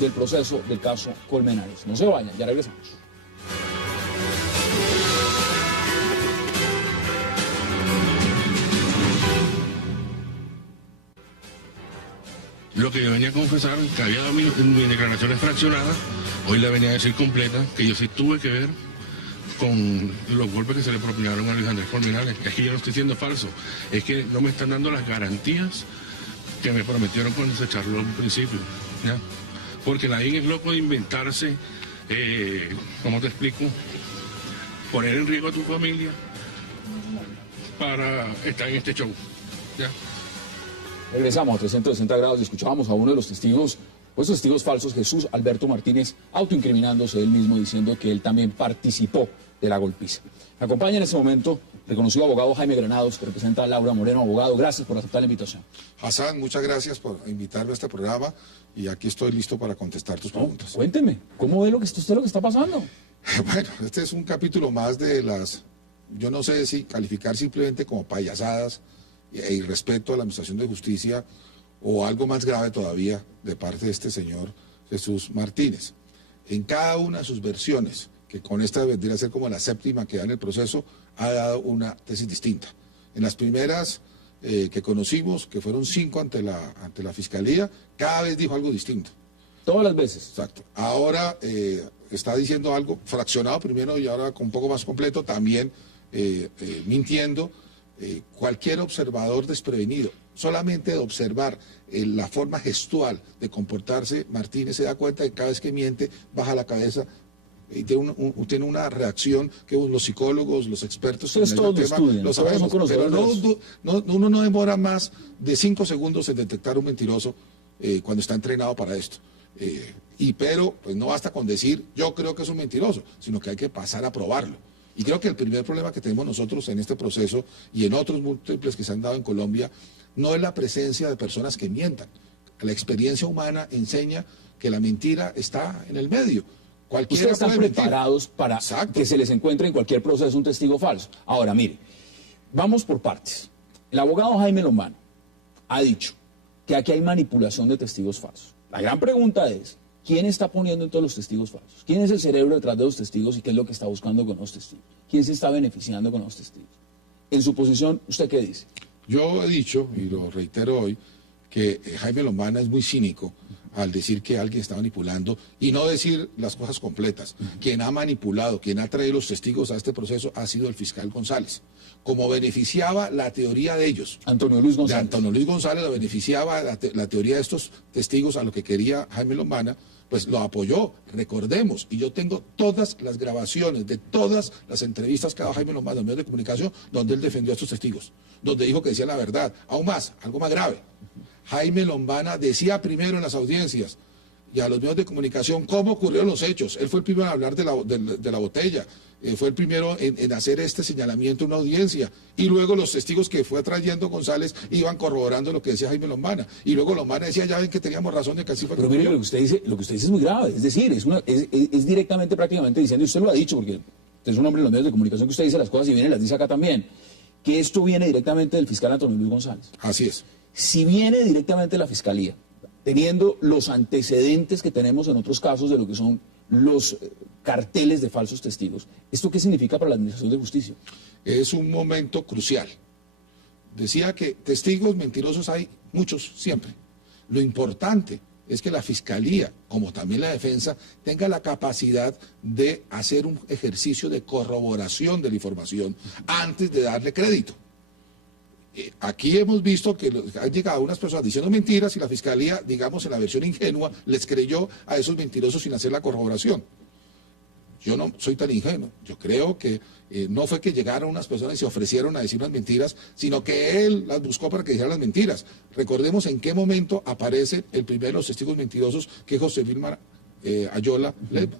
del proceso del caso Colmenares. No se vayan, ya regresamos. Lo que yo venía a confesar, que había dado mis declaraciones fraccionadas, hoy la venía a decir completa, que yo sí tuve que ver con los golpes que se le propinaron a Luis Andrés Colmenares. Es que yo no estoy siendo falso, es que no me están dando las garantías que me prometieron cuando se charló en principio, ¿ya? Porque nadie es loco de inventarse, ¿cómo te explico? Poner en riesgo a tu familia para estar en este show, ¿ya? Regresamos a 360 grados y escuchábamos a uno de los testigos, pues testigos falsos, Jesús Alberto Martínez, autoincriminándose él mismo, diciendo que él también participó de la golpiza. Me acompaña en este momento el reconocido abogado Jaime Granados, que representa a Laura Moreno. Abogado, gracias por aceptar la invitación. Hassan, muchas gracias por invitarme a este programa y aquí estoy listo para contestar tus preguntas. Cuénteme, ¿cómo ve usted lo que está pasando? Bueno, este es un capítulo más de las, yo no sé si calificar simplemente como payasadas e irrespeto a la administración de justicia o algo más grave todavía de parte de este señor Jesús Martínez. En cada una de sus versiones, que con esta vendría a ser como la séptima que da en el proceso, ha dado una tesis distinta. En las primeras que conocimos, que fueron 5 ante la Fiscalía, cada vez dijo algo distinto. Todas las veces. Exacto. Ahora está diciendo algo fraccionado primero y ahora un poco más completo, también mintiendo. Cualquier observador desprevenido, solamente de observar la forma gestual de comportarse, Martínez se da cuenta que cada vez que miente, baja la cabeza y tiene una reacción que los psicólogos, los expertos en el tema lo sabemos, pero uno no demora más de 5 segundos en detectar un mentiroso cuando está entrenado para esto. Pero pues no basta con decir yo creo que es un mentiroso, sino que hay que pasar a probarlo. Y creo que el primer problema que tenemos nosotros en este proceso y en otros múltiples que se han dado en Colombia no es la presencia de personas que mientan. La experiencia humana enseña que la mentira está en el medio. Cualquiera Ustedes están puede mentir. preparados para Exacto. que se les encuentre en cualquier proceso un testigo falso. Ahora, mire, vamos por partes. El abogado Jaime Lombana ha dicho que aquí hay manipulación de testigos falsos. La gran pregunta es, ¿quién está poniendo en todos los testigos falsos? ¿Quién es el cerebro detrás de los testigos y qué es lo que está buscando con los testigos? ¿Quién se está beneficiando con los testigos? En su posición, ¿usted qué dice? Yo he dicho, y lo reitero hoy, que Jaime Lombana es muy cínico al decir que alguien está manipulando y no decir las cosas completas. Quien ha manipulado, quien ha traído los testigos a este proceso ha sido el fiscal González. Como beneficiaba la teoría de ellos. Antonio Luis González. De Antonio Luis González lo beneficiaba la teoría de estos testigos a lo que quería Jaime Lombana, pues lo apoyó, recordemos, y yo tengo todas las grabaciones de todas las entrevistas que ha dado Jaime Lombana en medios de comunicación donde él defendió a estos testigos, donde dijo que decía la verdad. Aún más, algo más grave, Jaime Lombana decía primero en las audiencias y a los medios de comunicación cómo ocurrieron los hechos. Él fue el primero en hablar de la botella, fue el primero en hacer este señalamiento en una audiencia, y luego los testigos que fue trayendo González iban corroborando lo que decía Jaime Lombana, y luego Lombana decía, ya ven que teníamos razón de que así fue. Pero mire, lo que usted dice es muy grave, es decir, es directamente prácticamente diciendo, y usted lo ha dicho, porque usted es un hombre en los medios de comunicación que usted dice las cosas y viene y las dice acá también, que esto viene directamente del fiscal Antonio Luis González. Así es. Si viene directamente de la Fiscalía, teniendo los antecedentes que tenemos en otros casos de lo que son los carteles de falsos testigos, ¿esto qué significa para la Administración de Justicia? Es un momento crucial. Decía que testigos mentirosos hay muchos siempre. Lo importante es que la Fiscalía, como también la defensa, tenga la capacidad de hacer un ejercicio de corroboración de la información antes de darle crédito. Aquí hemos visto que han llegado unas personas diciendo mentiras y la Fiscalía, digamos en la versión ingenua, les creyó a esos mentirosos sin hacer la corroboración. Yo no soy tan ingenuo. Yo creo que no fue que llegaron unas personas y se ofrecieron a decir unas mentiras, sino que él las buscó para que dijeran las mentiras. Recordemos en qué momento aparece el primero de los testigos mentirosos, que es José Vilmar Ayola Ledba.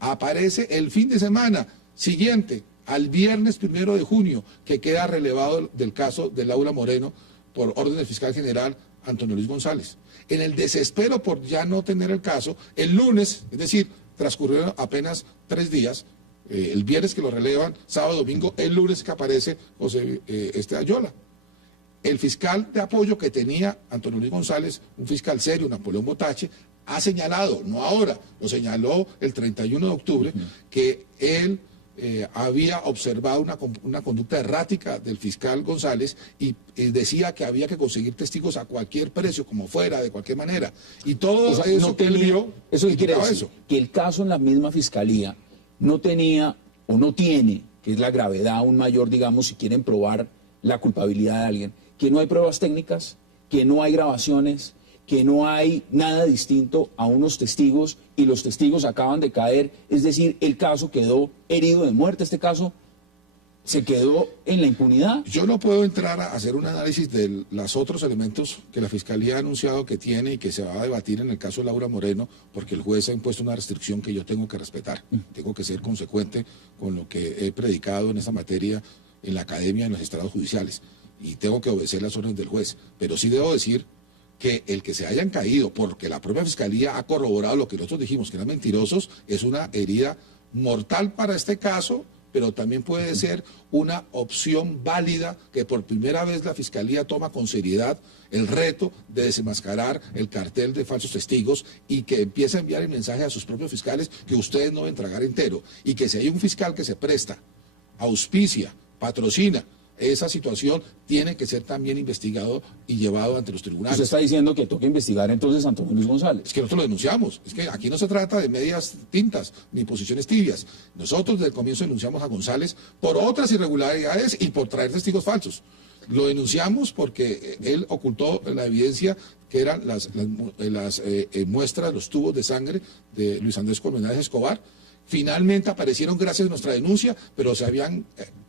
Aparece el fin de semana siguiente, al viernes 1 de junio, que queda relevado del caso de Laura Moreno por orden del fiscal general Antonio Luis González. En el desespero por ya no tener el caso, el lunes, es decir, transcurrieron apenas 3 días, el viernes que lo relevan, sábado, domingo, el lunes que aparece José Ayola. El fiscal de apoyo que tenía Antonio Luis González, un fiscal serio, Napoleón Botache, ha señalado, no ahora, lo señaló el 31 de octubre, que él había observado una conducta errática del fiscal González y decía que había que conseguir testigos a cualquier precio, como fuera, de cualquier manera. Y todo eso que él vio, eso quiere decir que el caso en la misma Fiscalía no tenía o no tiene, que es la gravedad aún mayor, digamos, si quieren probar la culpabilidad de alguien, que no hay pruebas técnicas, que no hay grabaciones, que no hay nada distinto a unos testigos y los testigos acaban de caer, es decir, el caso quedó herido de muerte, este caso se quedó en la impunidad. Yo no puedo entrar a hacer un análisis de los otros elementos que la Fiscalía ha anunciado que tiene y que se va a debatir en el caso de Laura Moreno, porque el juez ha impuesto una restricción que yo tengo que respetar. Tengo que ser consecuente con lo que he predicado en esa materia en la academia, en los estrados judiciales, y tengo que obedecer las órdenes del juez. Pero sí debo decir que el que se hayan caído porque la propia Fiscalía ha corroborado lo que nosotros dijimos que eran mentirosos es una herida mortal para este caso, pero también puede ser una opción válida que por primera vez la Fiscalía toma con seriedad el reto de desenmascarar el cartel de falsos testigos y que empieza a enviar el mensaje a sus propios fiscales que ustedes no deben tragar entero, y que si hay un fiscal que se presta, auspicia, patrocina esa situación, tiene que ser también investigado y llevado ante los tribunales. Usted está diciendo que toca investigar entonces a Antonio Luis González. Es que nosotros lo denunciamos, es que aquí no se trata de medias tintas ni posiciones tibias. Nosotros desde el comienzo denunciamos a González por otras irregularidades y por traer testigos falsos. Lo denunciamos porque él ocultó la evidencia que eran las muestras, los tubos de sangre de Luis Andrés Colmenares Escobar. Finalmente aparecieron gracias a nuestra denuncia, pero se habían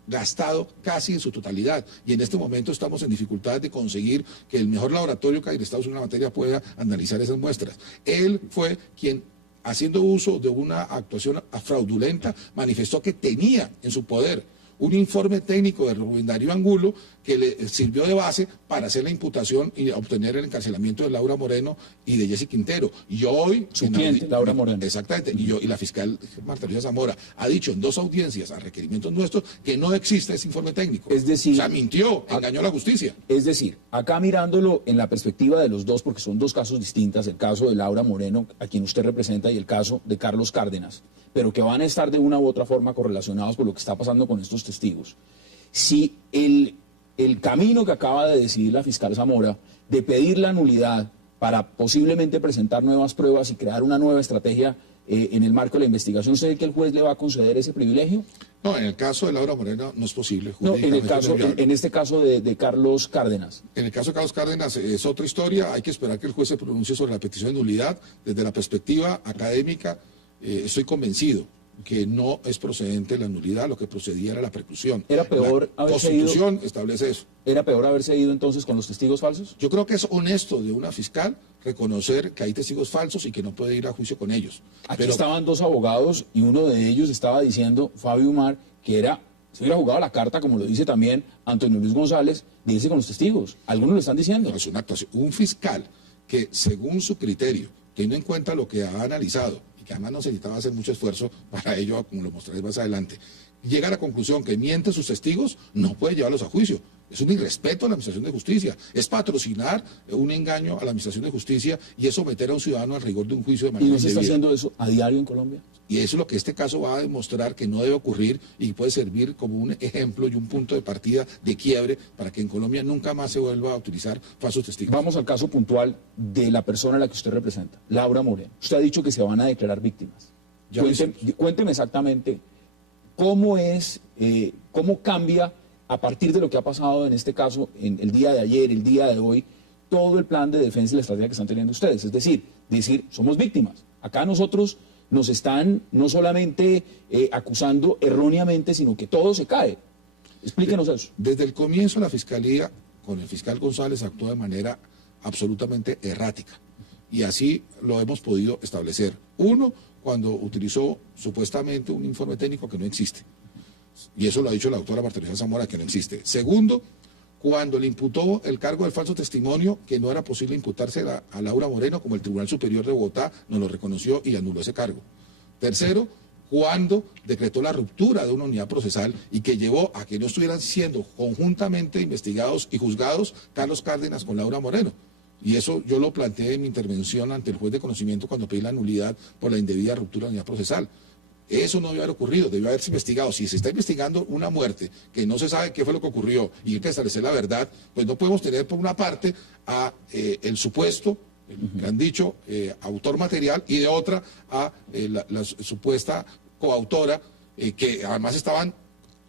gastado casi en su totalidad. Y en este momento estamos en dificultades de conseguir que el mejor laboratorio que hay en Estados Unidos en la materia pueda analizar esas muestras. Él fue quien, haciendo uso de una actuación fraudulenta, manifestó que tenía en su poder un informe técnico de Rubén Darío Angulo que le sirvió de base para hacer la imputación y obtener el encarcelamiento de Laura Moreno y de Jessy Quintero. Y hoy... Su cliente, Laura Moreno. Exactamente. Y la fiscal Marta Lucía Zamora ha dicho en 2 audiencias a requerimientos nuestros que no existe ese informe técnico. Es decir... O sea, mintió, engañó a la justicia. Es decir, acá mirándolo en la perspectiva de los dos, porque son 2 casos distintos, el caso de Laura Moreno, a quien usted representa, y el caso de Carlos Cárdenas, pero que van a estar de una u otra forma correlacionados por lo que está pasando con estos testigos. Si el camino que acaba de decidir la fiscal Zamora de pedir la nulidad para posiblemente presentar nuevas pruebas y crear una nueva estrategia en el marco de la investigación, ¿usted cree que el juez le va a conceder ese privilegio? No, en el caso de Laura Moreno no es posible. No, en este caso de Carlos Cárdenas. En el caso de Carlos Cárdenas es otra historia. Hay que esperar que el juez se pronuncie sobre la petición de nulidad. Desde la perspectiva académica, estoy convencido que no es procedente la nulidad, lo que procedía era la preclusión. ¿Era peor la haberse Constitución establece eso. ¿Era peor haberse ido entonces con los testigos falsos? Yo creo que es honesto de una fiscal reconocer que hay testigos falsos y que no puede ir a juicio con ellos. Aquí estaban 2 abogados y uno de ellos estaba diciendo, Fabio Umar, que se hubiera jugado la carta, como lo dice también Antonio Luis González, de irse con los testigos. Algunos lo están diciendo. No, es una actuación. Un fiscal que, según su criterio, teniendo en cuenta lo que ha analizado, que además no se necesitaba hacer mucho esfuerzo para ello, como lo mostraré más adelante, llega a la conclusión que miente sus testigos, no puede llevarlos a juicio. Es un irrespeto a la Administración de Justicia, es patrocinar un engaño a la Administración de Justicia y es someter a un ciudadano al rigor de un juicio de manera indebida. ¿Y no se está haciendo eso a diario en Colombia? Y eso es lo que este caso va a demostrar que no debe ocurrir y puede servir como un ejemplo y un punto de partida de quiebre para que en Colombia nunca más se vuelva a utilizar falsos testigos. Vamos al caso puntual de la persona a la que usted representa, Laura Moreno. Usted ha dicho que se van a declarar víctimas. Cuénteme exactamente cómo cambia a partir de lo que ha pasado en este caso, en el día de ayer, el día de hoy, todo el plan de defensa y la estrategia que están teniendo ustedes. Es decir, somos víctimas. Acá nosotros nos están no solamente acusando erróneamente, sino que todo se cae. Explíquenos eso. Desde el comienzo la Fiscalía, con el fiscal González, actuó de manera absolutamente errática. Y así lo hemos podido establecer. Uno, cuando utilizó supuestamente un informe técnico que no existe. Y eso lo ha dicho la doctora Marta Lucía Zamora, que no existe. Segundo, cuando le imputó el cargo del falso testimonio, que no era posible imputarse a Laura Moreno, como el Tribunal Superior de Bogotá nos lo reconoció y anuló ese cargo. Tercero, cuando decretó la ruptura de una unidad procesal y que llevó a que no estuvieran siendo conjuntamente investigados y juzgados Carlos Cárdenas con Laura Moreno. Y eso yo lo planteé en mi intervención ante el juez de conocimiento cuando pedí la nulidad por la indebida ruptura de la unidad procesal. Eso no debió haber ocurrido, debió haberse investigado. Si se está investigando una muerte que no se sabe qué fue lo que ocurrió y hay que establecer la verdad, pues no podemos tener por una parte a el supuesto, que han dicho, autor material, y de otra a la supuesta coautora, que además estaban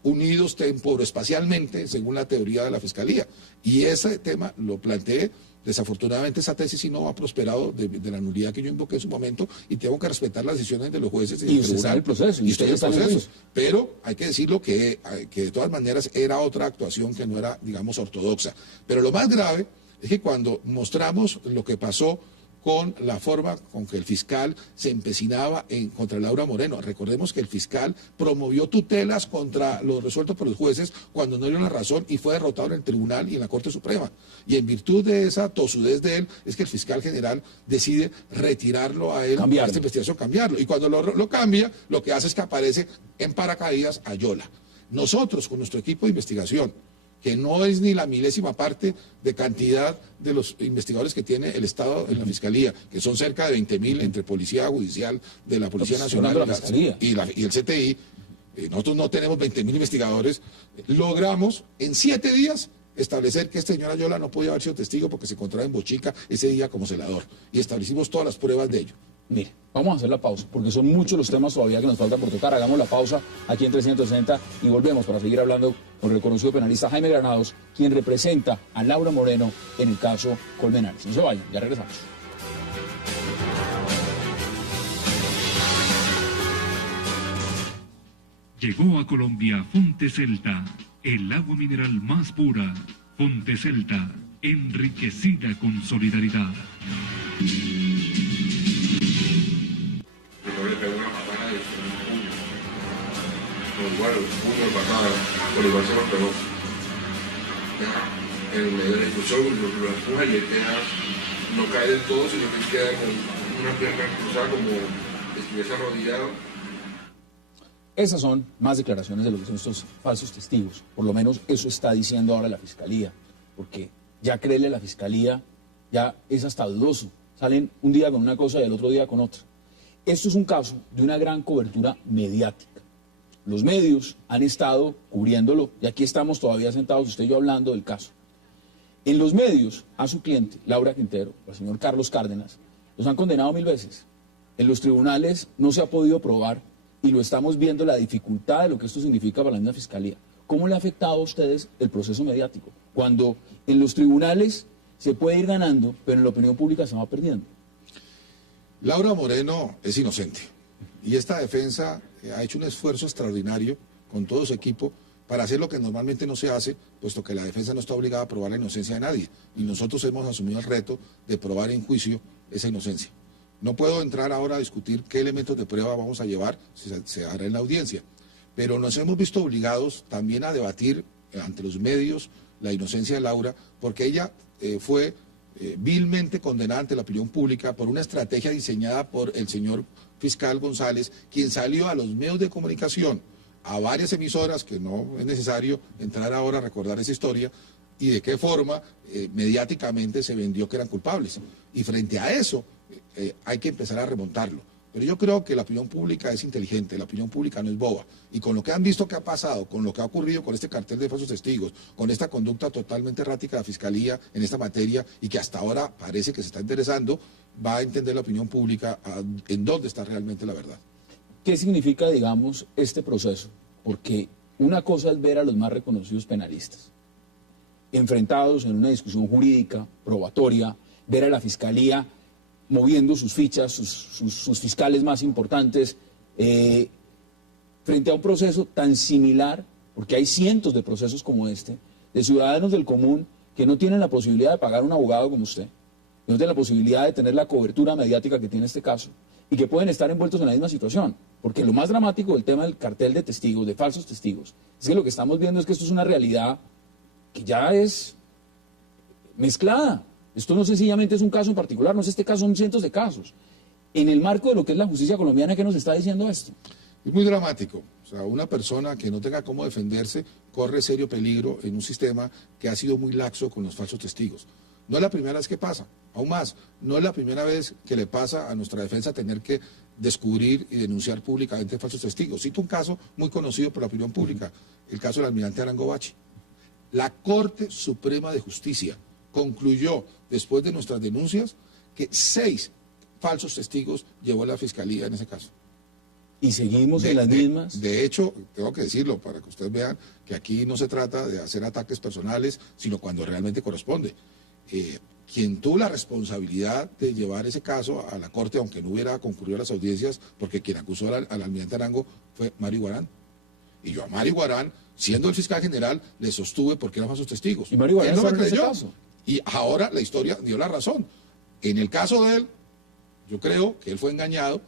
unidos temporoespacialmente, según la teoría de la Fiscalía. Y ese tema lo planteé. Desafortunadamente esa tesis sí no ha prosperado de la nulidad que yo invoqué en su momento y tengo que respetar las decisiones de los jueces y usted está en el proceso. Y usted está en el proceso. Pero hay que decirlo que de todas maneras era otra actuación que no era, digamos, ortodoxa. Pero lo más grave es que cuando mostramos lo que pasó con la forma con que el fiscal se empecinaba contra Laura Moreno. Recordemos que el fiscal promovió tutelas contra lo resuelto por los jueces cuando no dieron la razón y fue derrotado en el tribunal y en la Corte Suprema. Y en virtud de esa tosudez de él es que el fiscal general decide retirarlo a él, a esta investigación, cambiarlo. Y cuando lo cambia, lo que hace es que aparece en paracaídas Ayola. Nosotros, con nuestro equipo de investigación, que no es ni la milésima parte de cantidad de los investigadores que tiene el Estado en la Fiscalía, que son cerca de 20.000 entre Policía Judicial de la Policía Nacional y el CTI. Nosotros no tenemos 20.000 investigadores. Logramos en 7 días establecer que este señor Ayola no podía haber sido testigo porque se encontraba en Bochica ese día como celador. Y establecimos todas las pruebas de ello. Mire, vamos a hacer la pausa, porque son muchos los temas todavía que nos falta por tocar. Hagamos la pausa aquí en 360 y volvemos para seguir hablando con el reconocido penalista Jaime Granados, quien representa a Laura Moreno en el caso Colmenares. No se vayan, ya regresamos. Llegó a Colombia Fonte Celta, el agua mineral más pura. Fonte Celta, enriquecida con solidaridad. Le pegó una patada y se un puño. igual, el puño, patada, por igual se nos pegó. En medio de la discusión lo empuja y él no cae del todo, sino que queda con una pierna cruzada como si estuviese arrodillado. Esas son más declaraciones de lo que son estos falsos testigos. Por lo menos eso está diciendo ahora la Fiscalía, porque ya creerle a la Fiscalía ya es hasta dudoso. Salen un día con una cosa y el otro día con otra. Esto es un caso de una gran cobertura mediática. Los medios han estado cubriéndolo y aquí estamos todavía sentados, usted y yo, hablando del caso. En los medios, a su cliente, Laura Quintero, al señor Carlos Cárdenas, los han condenado 1000 veces. En los tribunales no se ha podido probar y lo estamos viendo la dificultad de lo que esto significa para la misma Fiscalía. ¿Cómo le ha afectado a ustedes el proceso mediático? Cuando en los tribunales se puede ir ganando, pero en la opinión pública se va perdiendo. Laura Moreno es inocente y esta defensa ha hecho un esfuerzo extraordinario con todo su equipo para hacer lo que normalmente no se hace, puesto que la defensa no está obligada a probar la inocencia de nadie. Y nosotros hemos asumido el reto de probar en juicio esa inocencia. No puedo entrar ahora a discutir qué elementos de prueba vamos a llevar, se hará en la audiencia, pero nos hemos visto obligados también a debatir ante los medios la inocencia de Laura, porque ella fue vilmente condenada ante la opinión pública por una estrategia diseñada por el señor fiscal González, quien salió a los medios de comunicación, a varias emisoras, que no es necesario entrar ahora a recordar esa historia, y de qué forma mediáticamente se vendió que eran culpables. Y frente a eso hay que empezar a remontarlo. Pero yo creo que la opinión pública es inteligente, la opinión pública no es boba. Y con lo que han visto que ha pasado, con lo que ha ocurrido con este cartel de falsos testigos, con esta conducta totalmente errática de la Fiscalía en esta materia y que hasta ahora parece que se está interesando, va a entender la opinión pública en dónde está realmente la verdad. ¿Qué significa, digamos, este proceso? Porque una cosa es ver a los más reconocidos penalistas enfrentados en una discusión jurídica, probatoria, ver a la Fiscalía moviendo sus fichas, sus fiscales más importantes, frente a un proceso tan similar, porque hay cientos de procesos como este, de ciudadanos del común que no tienen la posibilidad de pagar un abogado como usted, que no tienen la posibilidad de tener la cobertura mediática que tiene este caso, y que pueden estar envueltos en la misma situación. Porque lo más dramático del tema del cartel de testigos, de falsos testigos, es que lo que estamos viendo es que esto es una realidad que ya es mezclada. Esto no sencillamente es un caso en particular, no es este caso, son cientos de casos. En el marco de lo que es la justicia colombiana, ¿qué nos está diciendo esto? Es muy dramático. O sea, una persona que no tenga cómo defenderse corre serio peligro en un sistema que ha sido muy laxo con los falsos testigos. No es la primera vez que pasa, aún más, no es la primera vez que le pasa a nuestra defensa tener que descubrir y denunciar públicamente falsos testigos. Cito un caso muy conocido por la opinión pública, el caso del almirante Arango Bachi. La Corte Suprema de Justicia concluyó, después de nuestras denuncias, que 6 falsos testigos llevó la Fiscalía en ese caso. Y seguimos en las mismas. De hecho, tengo que decirlo para que ustedes vean que aquí no se trata de hacer ataques personales, sino cuando realmente corresponde. Quien tuvo la responsabilidad de llevar ese caso a la Corte, aunque no hubiera concurrido a las audiencias, porque quien acusó al almirante Arango fue Mario Guarán. Y yo a Mario Guarán, siendo el fiscal general, le sostuve porque eran falsos testigos. Y Mario Guarán no me en ese creyó. caso. Y ahora la historia dio la razón. En el caso de él, yo creo que él fue engañado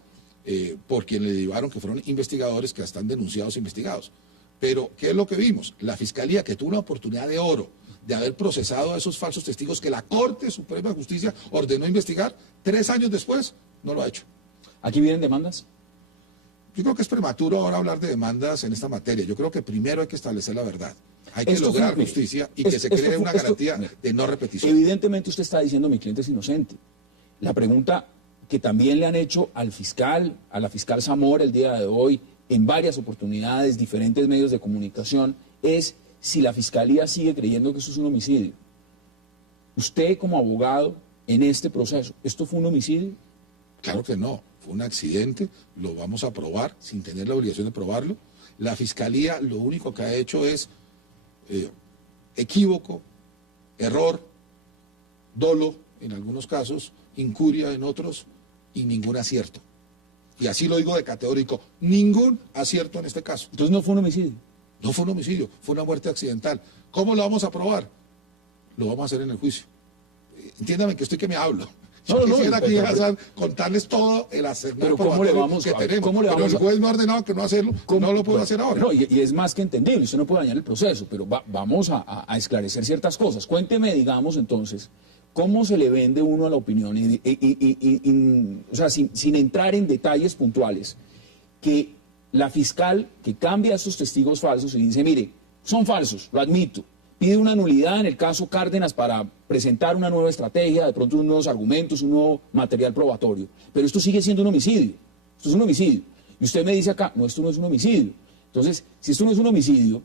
por quien le llevaron, que fueron investigadores que están denunciados e investigados. Pero, ¿qué es lo que vimos? La Fiscalía, que tuvo una oportunidad de oro de haber procesado a esos falsos testigos que la Corte Suprema de Justicia ordenó investigar, 3 años después no lo ha hecho. ¿Aquí vienen demandas? Yo creo que es prematuro ahora hablar de demandas en esta materia. Yo creo que primero hay que establecer la verdad. Hay que lograr justicia y que se cree una garantía de no repetición. Evidentemente usted está diciendo mi cliente es inocente. La pregunta que también le han hecho al fiscal, a la fiscal Zamora el día de hoy, en varias oportunidades, diferentes medios de comunicación, es si la Fiscalía sigue creyendo que eso es un homicidio. Usted como abogado en este proceso, ¿esto fue un homicidio? Claro que no, fue un accidente, lo vamos a probar sin tener la obligación de probarlo. La Fiscalía lo único que ha hecho es equívoco, error, dolo en algunos casos, incuria en otros y ningún acierto. Y así lo digo de categórico, ningún acierto en este caso. Entonces no fue un homicidio. No fue un homicidio, fue una muerte accidental. ¿Cómo lo vamos a probar? Lo vamos a hacer en el juicio. Entiéndame que estoy que me hablo. Yo quisiera aquí, pero, Hassan, contarles todo el arsenal ¿cómo le probatorio vamos, que tenemos. ¿cómo le vamos pero el juez me ha ordenado que no hacerlo, no lo puedo hacer ahora. No, y es más que entendible, usted no puede dañar el proceso, pero vamos a esclarecer ciertas cosas. Cuénteme, digamos, entonces, ¿cómo se le vende uno a la opinión? O sea, sin entrar en detalles puntuales, que la fiscal que cambia a esos testigos falsos y dice, mire, son falsos, lo admito, pide una nulidad en el caso Cárdenas para presentar una nueva estrategia, de pronto unos nuevos argumentos, un nuevo material probatorio, pero esto sigue siendo un homicidio, esto es un homicidio. Y usted me dice acá, no, esto no es un homicidio. Entonces, si esto no es un homicidio,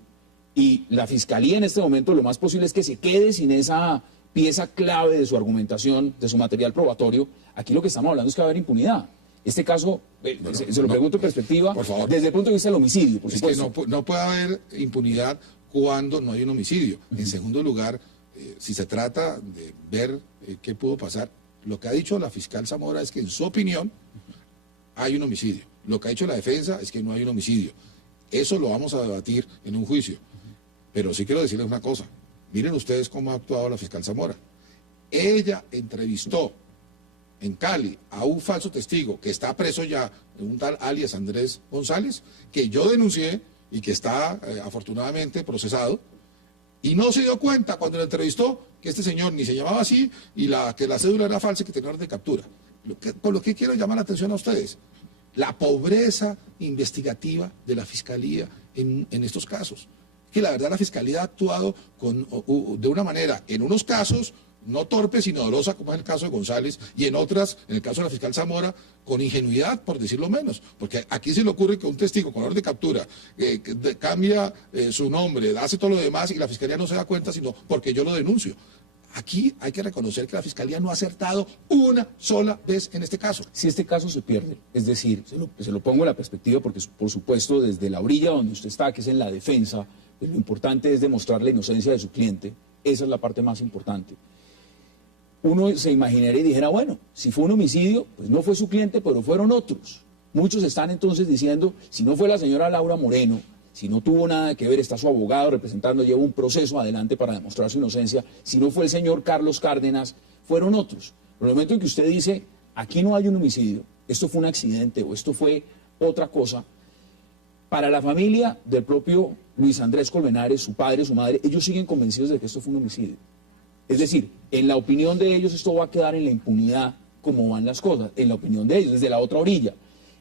y la fiscalía en este momento lo más posible es que se quede sin esa pieza clave de su argumentación, de su material probatorio, aquí lo que estamos hablando es que va a haber impunidad. Este caso, se lo pregunto en perspectiva, por favor, desde el punto de vista del homicidio, por supuesto. Que no puede haber impunidad cuando no hay un homicidio. En segundo lugar, si se trata de ver qué pudo pasar, lo que ha dicho la fiscal Zamora es que en su opinión hay un homicidio. Lo que ha dicho la defensa es que no hay un homicidio. Eso lo vamos a debatir en un juicio. Pero sí quiero decirles una cosa. Miren ustedes cómo ha actuado la fiscal Zamora. Ella entrevistó en Cali a un falso testigo que está preso ya, un tal alias Andrés González, que yo denuncié y que está afortunadamente procesado, y no se dio cuenta cuando lo entrevistó que este señor ni se llamaba así y que la cédula era falsa y que tenía orden de captura. Por lo que quiero llamar la atención a ustedes, la pobreza investigativa de la Fiscalía en estos casos. Que la verdad la Fiscalía ha actuado de una manera, en unos casos, no torpe, sino dolosa, como es el caso de González, y en otras, en el caso de la fiscal Zamora, con ingenuidad, por decirlo menos. Porque aquí se le ocurre que un testigo con orden de captura cambia su nombre, hace todo lo demás, y la Fiscalía no se da cuenta, sino porque yo lo denuncio. Aquí hay que reconocer que la Fiscalía no ha acertado una sola vez en este caso. Si este caso se pierde, es decir, se lo pongo en la perspectiva, porque por supuesto desde la orilla donde usted está, que es en la defensa, lo importante es demostrar la inocencia de su cliente, esa es la parte más importante. Uno se imaginaría y dijera, bueno, si fue un homicidio, pues no fue su cliente, pero fueron otros. Muchos están entonces diciendo, si no fue la señora Laura Moreno, si no tuvo nada que ver, está su abogado representando, lleva un proceso adelante para demostrar su inocencia, si no fue el señor Carlos Cárdenas, fueron otros. Pero en el momento en que usted dice, aquí no hay un homicidio, esto fue un accidente o esto fue otra cosa, para la familia del propio Luis Andrés Colmenares, su padre, su madre, ellos siguen convencidos de que esto fue un homicidio. Es decir, en la opinión de ellos esto va a quedar en la impunidad como van las cosas, en la opinión de ellos, desde la otra orilla.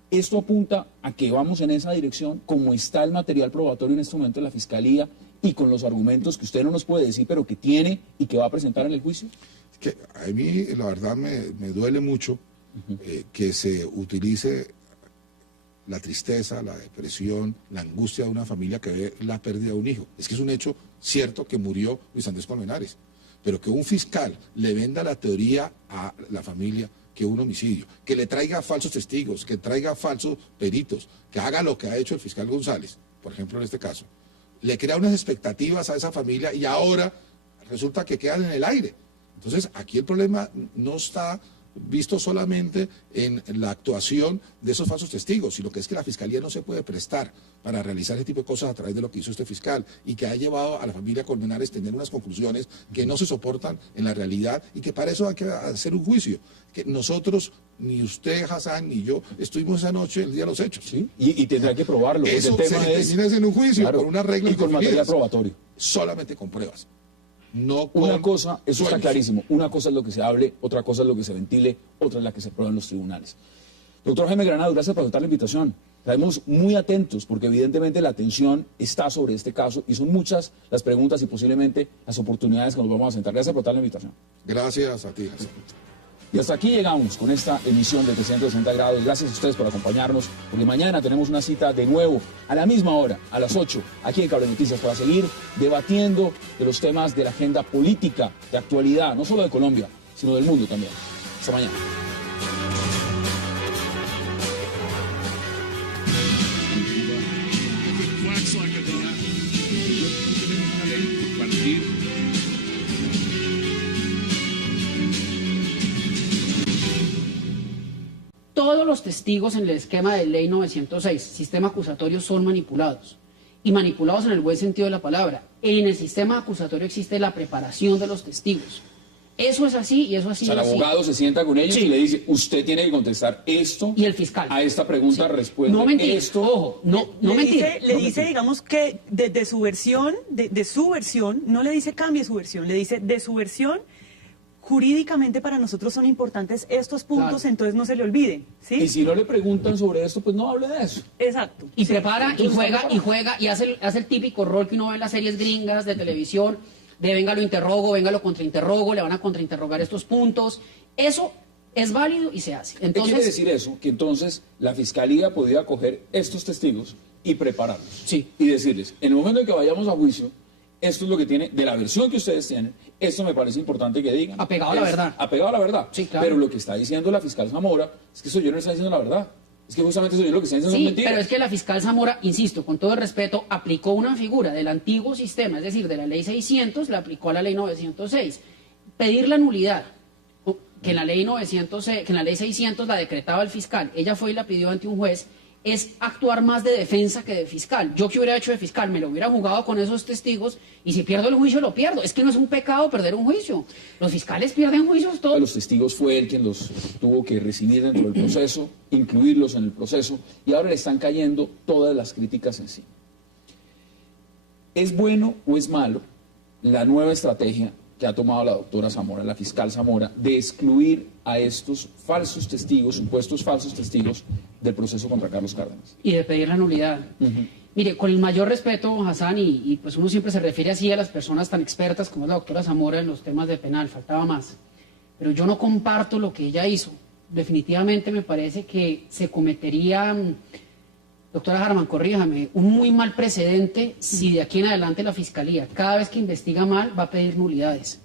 Esto apunta a que vamos en esa dirección, como está el material probatorio en este momento de la Fiscalía y con los argumentos que usted no nos puede decir, pero que tiene y que va a presentar en el juicio. Que a mí, la verdad, me duele mucho que se utilice la tristeza, la depresión, la angustia de una familia que ve la pérdida de un hijo. Es que es un hecho cierto que murió Luis Andrés Colmenares, pero que un fiscal le venda la teoría a la familia que un homicidio, que le traiga falsos testigos, que traiga falsos peritos, que haga lo que ha hecho el fiscal González, por ejemplo en este caso, le crea unas expectativas a esa familia y ahora resulta que quedan en el aire. Entonces aquí el problema no está visto solamente en la actuación de esos falsos testigos, sino que es que la Fiscalía no se puede prestar para realizar ese tipo de cosas a través de lo que hizo este fiscal y que ha llevado a la familia Colmenares a tener unas conclusiones que no se soportan en la realidad y que para eso hay que hacer un juicio. Que nosotros, ni usted, Hassan, ni yo, estuvimos esa noche el día de los hechos. ¿Sí? Y tendrá que probarlo. Eso el tema se determina en un juicio, claro, con unas reglas y con material probatorio. Solamente con pruebas. No con una cosa, eso sueños. está clarísimo, una cosa es lo que se hable, otra cosa es lo que se ventile, otra es la que se prueba en los tribunales. Doctor Jaime Granados, gracias por aceptar la invitación. Estaremos muy atentos porque evidentemente la atención está sobre este caso y son muchas las preguntas y posiblemente las oportunidades que nos vamos a sentar. Gracias por aceptar la invitación. Gracias a ti, Hassan. Y hasta aquí llegamos con esta emisión de 360 grados. Gracias a ustedes por acompañarnos, porque mañana tenemos una cita de nuevo a la misma hora, a las 8, aquí en Cable Noticias, para seguir debatiendo de los temas de la agenda política, de actualidad, no solo de Colombia, sino del mundo también. Hasta mañana. Todos los testigos en el esquema de ley 906, sistema acusatorio, son manipulados. Y manipulados en el buen sentido de la palabra. En el sistema acusatorio existe la preparación de los testigos. Eso es así y eso así. O sea, el abogado se sienta con ellos y le dice, usted tiene que contestar esto. Y el fiscal. A esta pregunta responde no mentir, esto. Ojo, no mentir. Le dice, digamos que de su versión, de su versión, no le dice cambie su versión, le dice de su versión, jurídicamente para nosotros son importantes estos puntos, Claro. Entonces no se le olviden, ¿sí? Y si no le preguntan sobre esto, pues no hable de eso. Exacto. Y sí. prepara y Entonces, juega y hace el típico rol que uno ve en las series gringas de televisión, de venga lo interrogo, venga lo contrainterrogo, le van a contrainterrogar estos puntos. Eso es válido y se hace. ¿Qué Entonces, quiere decir eso? Que entonces la fiscalía podía coger estos testigos y prepararlos. Sí. Y decirles, en el momento en que vayamos a juicio, esto es lo que tiene, de la versión que ustedes tienen, esto me parece importante que digan. Apegado a la verdad. Apegado a la verdad. Sí, claro. Pero lo que está diciendo la fiscal Zamora es que eso yo no está diciendo la verdad. Es que justamente eso yo lo que está diciendo son sí, mentiras. pero es que la fiscal Zamora, insisto, con todo el respeto, aplicó una figura del antiguo sistema, es decir, de la ley 600, la aplicó a la ley 906. Pedir la nulidad, que en la ley 906, que en la ley 600 la decretaba el fiscal, ella fue y la pidió ante un juez, es actuar más de defensa que de fiscal. Yo que hubiera hecho de fiscal, me lo hubiera jugado con esos testigos y si pierdo el juicio lo pierdo. Es que no es un pecado perder un juicio. Los fiscales pierden juicios todos. Los testigos fue él quien los tuvo que recibir dentro del proceso, incluirlos en el proceso, y ahora le están cayendo todas las críticas encima. ¿Es bueno o es malo la nueva estrategia que ha tomado la doctora Zamora, la fiscal Zamora, de excluir a estos falsos testigos, supuestos falsos testigos del proceso contra Carlos Cárdenas? Y de pedir la nulidad. Mire, con el mayor respeto, Hassan, y pues uno siempre se refiere así a las personas tan expertas como es la doctora Zamora en los temas de penal, faltaba más. Pero yo no comparto lo que ella hizo. Definitivamente me parece que se cometería, doctora Harman, corríjame, un muy mal precedente si de aquí en adelante la Fiscalía, cada vez que investiga mal, va a pedir nulidades.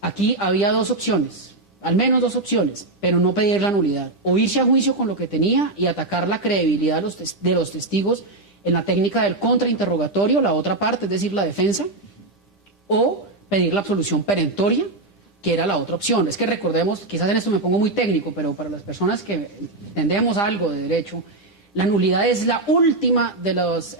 Aquí había dos opciones, al menos dos opciones, pero no pedir la nulidad. O irse a juicio con lo que tenía y atacar la credibilidad de los testigos en la técnica del contrainterrogatorio, la otra parte, es decir, la defensa, o pedir la absolución perentoria, que era la otra opción. Es que recordemos, quizás en esto me pongo muy técnico, pero para las personas que entendemos algo de derecho, la nulidad es la última de las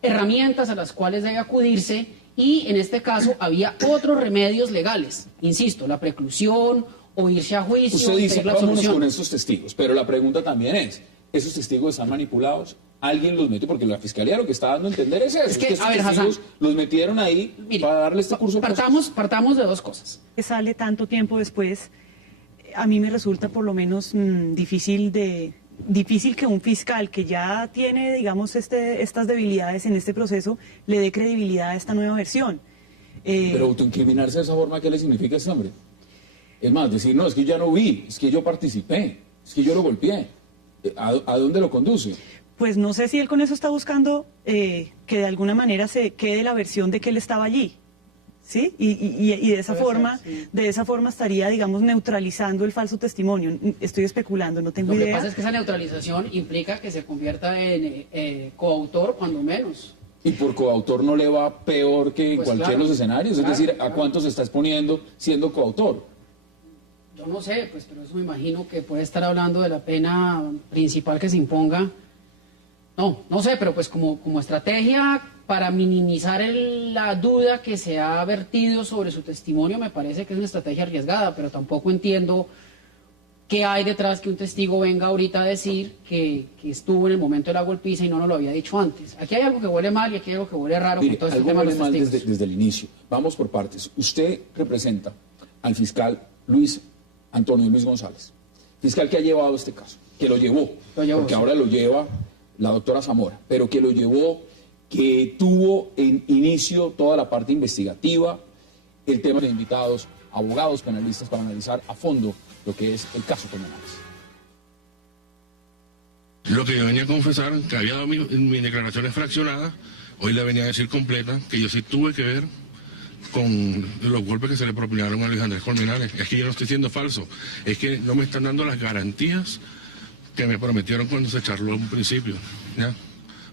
herramientas a las cuales debe acudirse y en este caso había otros remedios legales. Insisto, la preclusión o irse a juicio. Usted dice, pedir la vámonos absolución. con estos testigos, pero la pregunta también es, ¿esos testigos están manipulados? ¿Alguien los metió? Porque la Fiscalía lo que está dando a entender es eso. Es que, estos a ver, testigos Hassan, los metieron ahí mire, para darle este curso. partamos de dos cosas. Que sale tanto tiempo después, a mí me resulta por lo menos difícil que un fiscal que ya tiene, digamos, estas debilidades en este proceso, le dé credibilidad a esta nueva versión. Pero autoincriminarse de esa forma, ¿qué le significa a este hombre? Es más, decir, no, es que ya no vi, es que yo participé, es que yo lo golpeé. ¿A dónde lo conduce? Pues no sé si él con eso está buscando que de alguna manera se quede la versión de que él estaba allí, ¿sí? Y de esa forma estaría, digamos, neutralizando el falso testimonio. Estoy especulando, no tengo Lo que idea. pasa es que esa neutralización implica que se convierta en coautor, cuando menos. Y por coautor no le va peor que en Pues cualquiera claro, de los escenarios. claro, Es decir, ¿a claro. cuánto se está exponiendo siendo coautor? Yo no sé, pues, pero eso me imagino que puede estar hablando de la pena principal que se imponga. No sé, pero pues como estrategia para minimizar la duda que se ha vertido sobre su testimonio, me parece que es una estrategia arriesgada, pero tampoco entiendo qué hay detrás que un testigo venga ahorita a decir que estuvo en el momento de la golpiza y no nos lo había dicho antes. Aquí hay algo que huele mal y aquí hay algo que huele raro Mire, con todo este algo tema de huele los mal testigos. desde el inicio. Vamos por partes. Usted representa al fiscal Luis Antonio Luis González, fiscal que ha llevado este caso, que lo llevó, porque sí. ahora lo lleva la doctora Zamora, pero que lo llevó, que tuvo en inicio toda la parte investigativa, el tema de invitados, abogados, penalistas, para analizar a fondo lo que es el caso Colmenares. Lo que yo venía a confesar, que había dado mis declaraciones fraccionadas, hoy la venía a decir completa, que yo sí tuve que ver con los golpes que se le propinaron a Luis Andrés Colmenares. Es que yo no estoy siendo falso, es que no me están dando las garantías que me prometieron cuando se charló en un principio, ¿ya?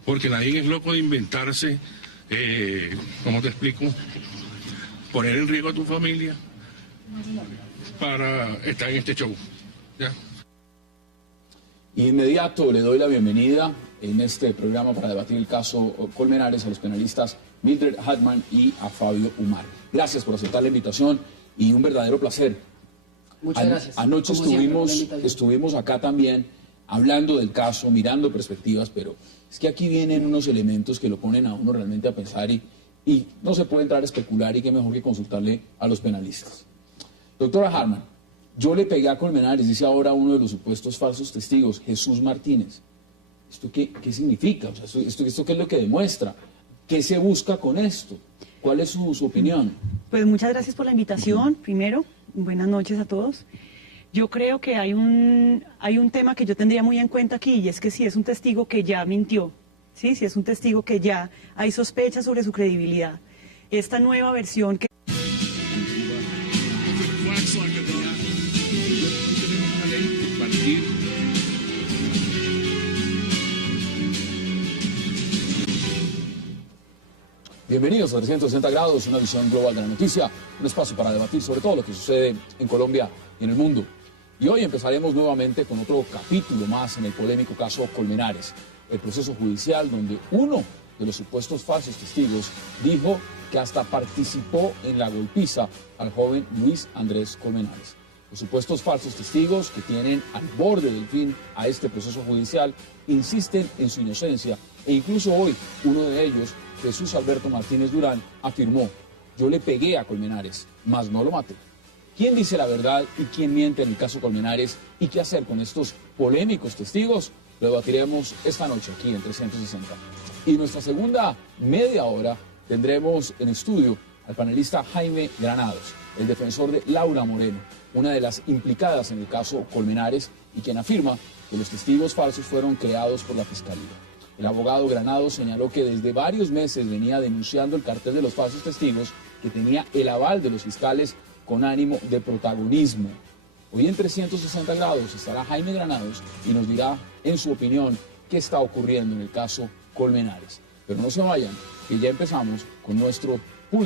Porque nadie es loco de inventarse, ¿cómo te explico? Poner en riesgo a tu familia para estar en este show, ¿ya? Inmediato le doy la bienvenida en este programa para debatir el caso Colmenares a los penalistas Mildred Hartman y a Fabio Umar. Gracias por aceptar la invitación y un verdadero placer. Muchas gracias. Anoche Como siempre, por la invitación. estuvimos acá también hablando del caso, mirando perspectivas, pero es que aquí vienen unos elementos que lo ponen a uno realmente a pensar y no se puede entrar a especular y qué mejor que consultarle a los penalistas. Doctora Harman, yo le pegué a Colmenares, dice ahora uno de los supuestos falsos testigos, Jesús Martínez. ¿Esto qué significa? O sea, ¿esto qué es lo que demuestra? ¿Qué se busca con esto? ¿Cuál es su opinión? Pues muchas gracias por la invitación, primero. Buenas noches a todos. Yo creo que hay un tema que yo tendría muy en cuenta aquí, y es que si es un testigo que ya mintió, ¿sí? Si es un testigo que ya hay sospechas sobre su credibilidad. Esta nueva versión que... Bienvenidos a 360 grados, una visión global de la noticia, un espacio para debatir sobre todo lo que sucede en Colombia y en el mundo. Y hoy empezaremos nuevamente con otro capítulo más en el polémico caso Colmenares, el proceso judicial donde uno de los supuestos falsos testigos dijo que hasta participó en la golpiza al joven Luis Andrés Colmenares. Los supuestos falsos testigos que tienen al borde del fin a este proceso judicial insisten en su inocencia e incluso hoy uno de ellos, Jesús Alberto Martínez Durán, afirmó: yo le pegué a Colmenares, mas no lo maté. ¿Quién dice la verdad y quién miente en el caso Colmenares? ¿Y qué hacer con estos polémicos testigos? Lo debatiremos esta noche aquí en 360. Y en nuestra segunda media hora tendremos en estudio al panelista Jaime Granados, el defensor de Laura Moreno, una de las implicadas en el caso Colmenares y quien afirma que los testigos falsos fueron creados por la Fiscalía. El abogado Granados señaló que desde varios meses venía denunciando el cartel de los falsos testigos que tenía el aval de los fiscales con ánimo de protagonismo. Hoy en 360 grados estará Jaime Granados y nos dirá, en su opinión, qué está ocurriendo en el caso Colmenares. Pero no se vayan, que ya empezamos con nuestro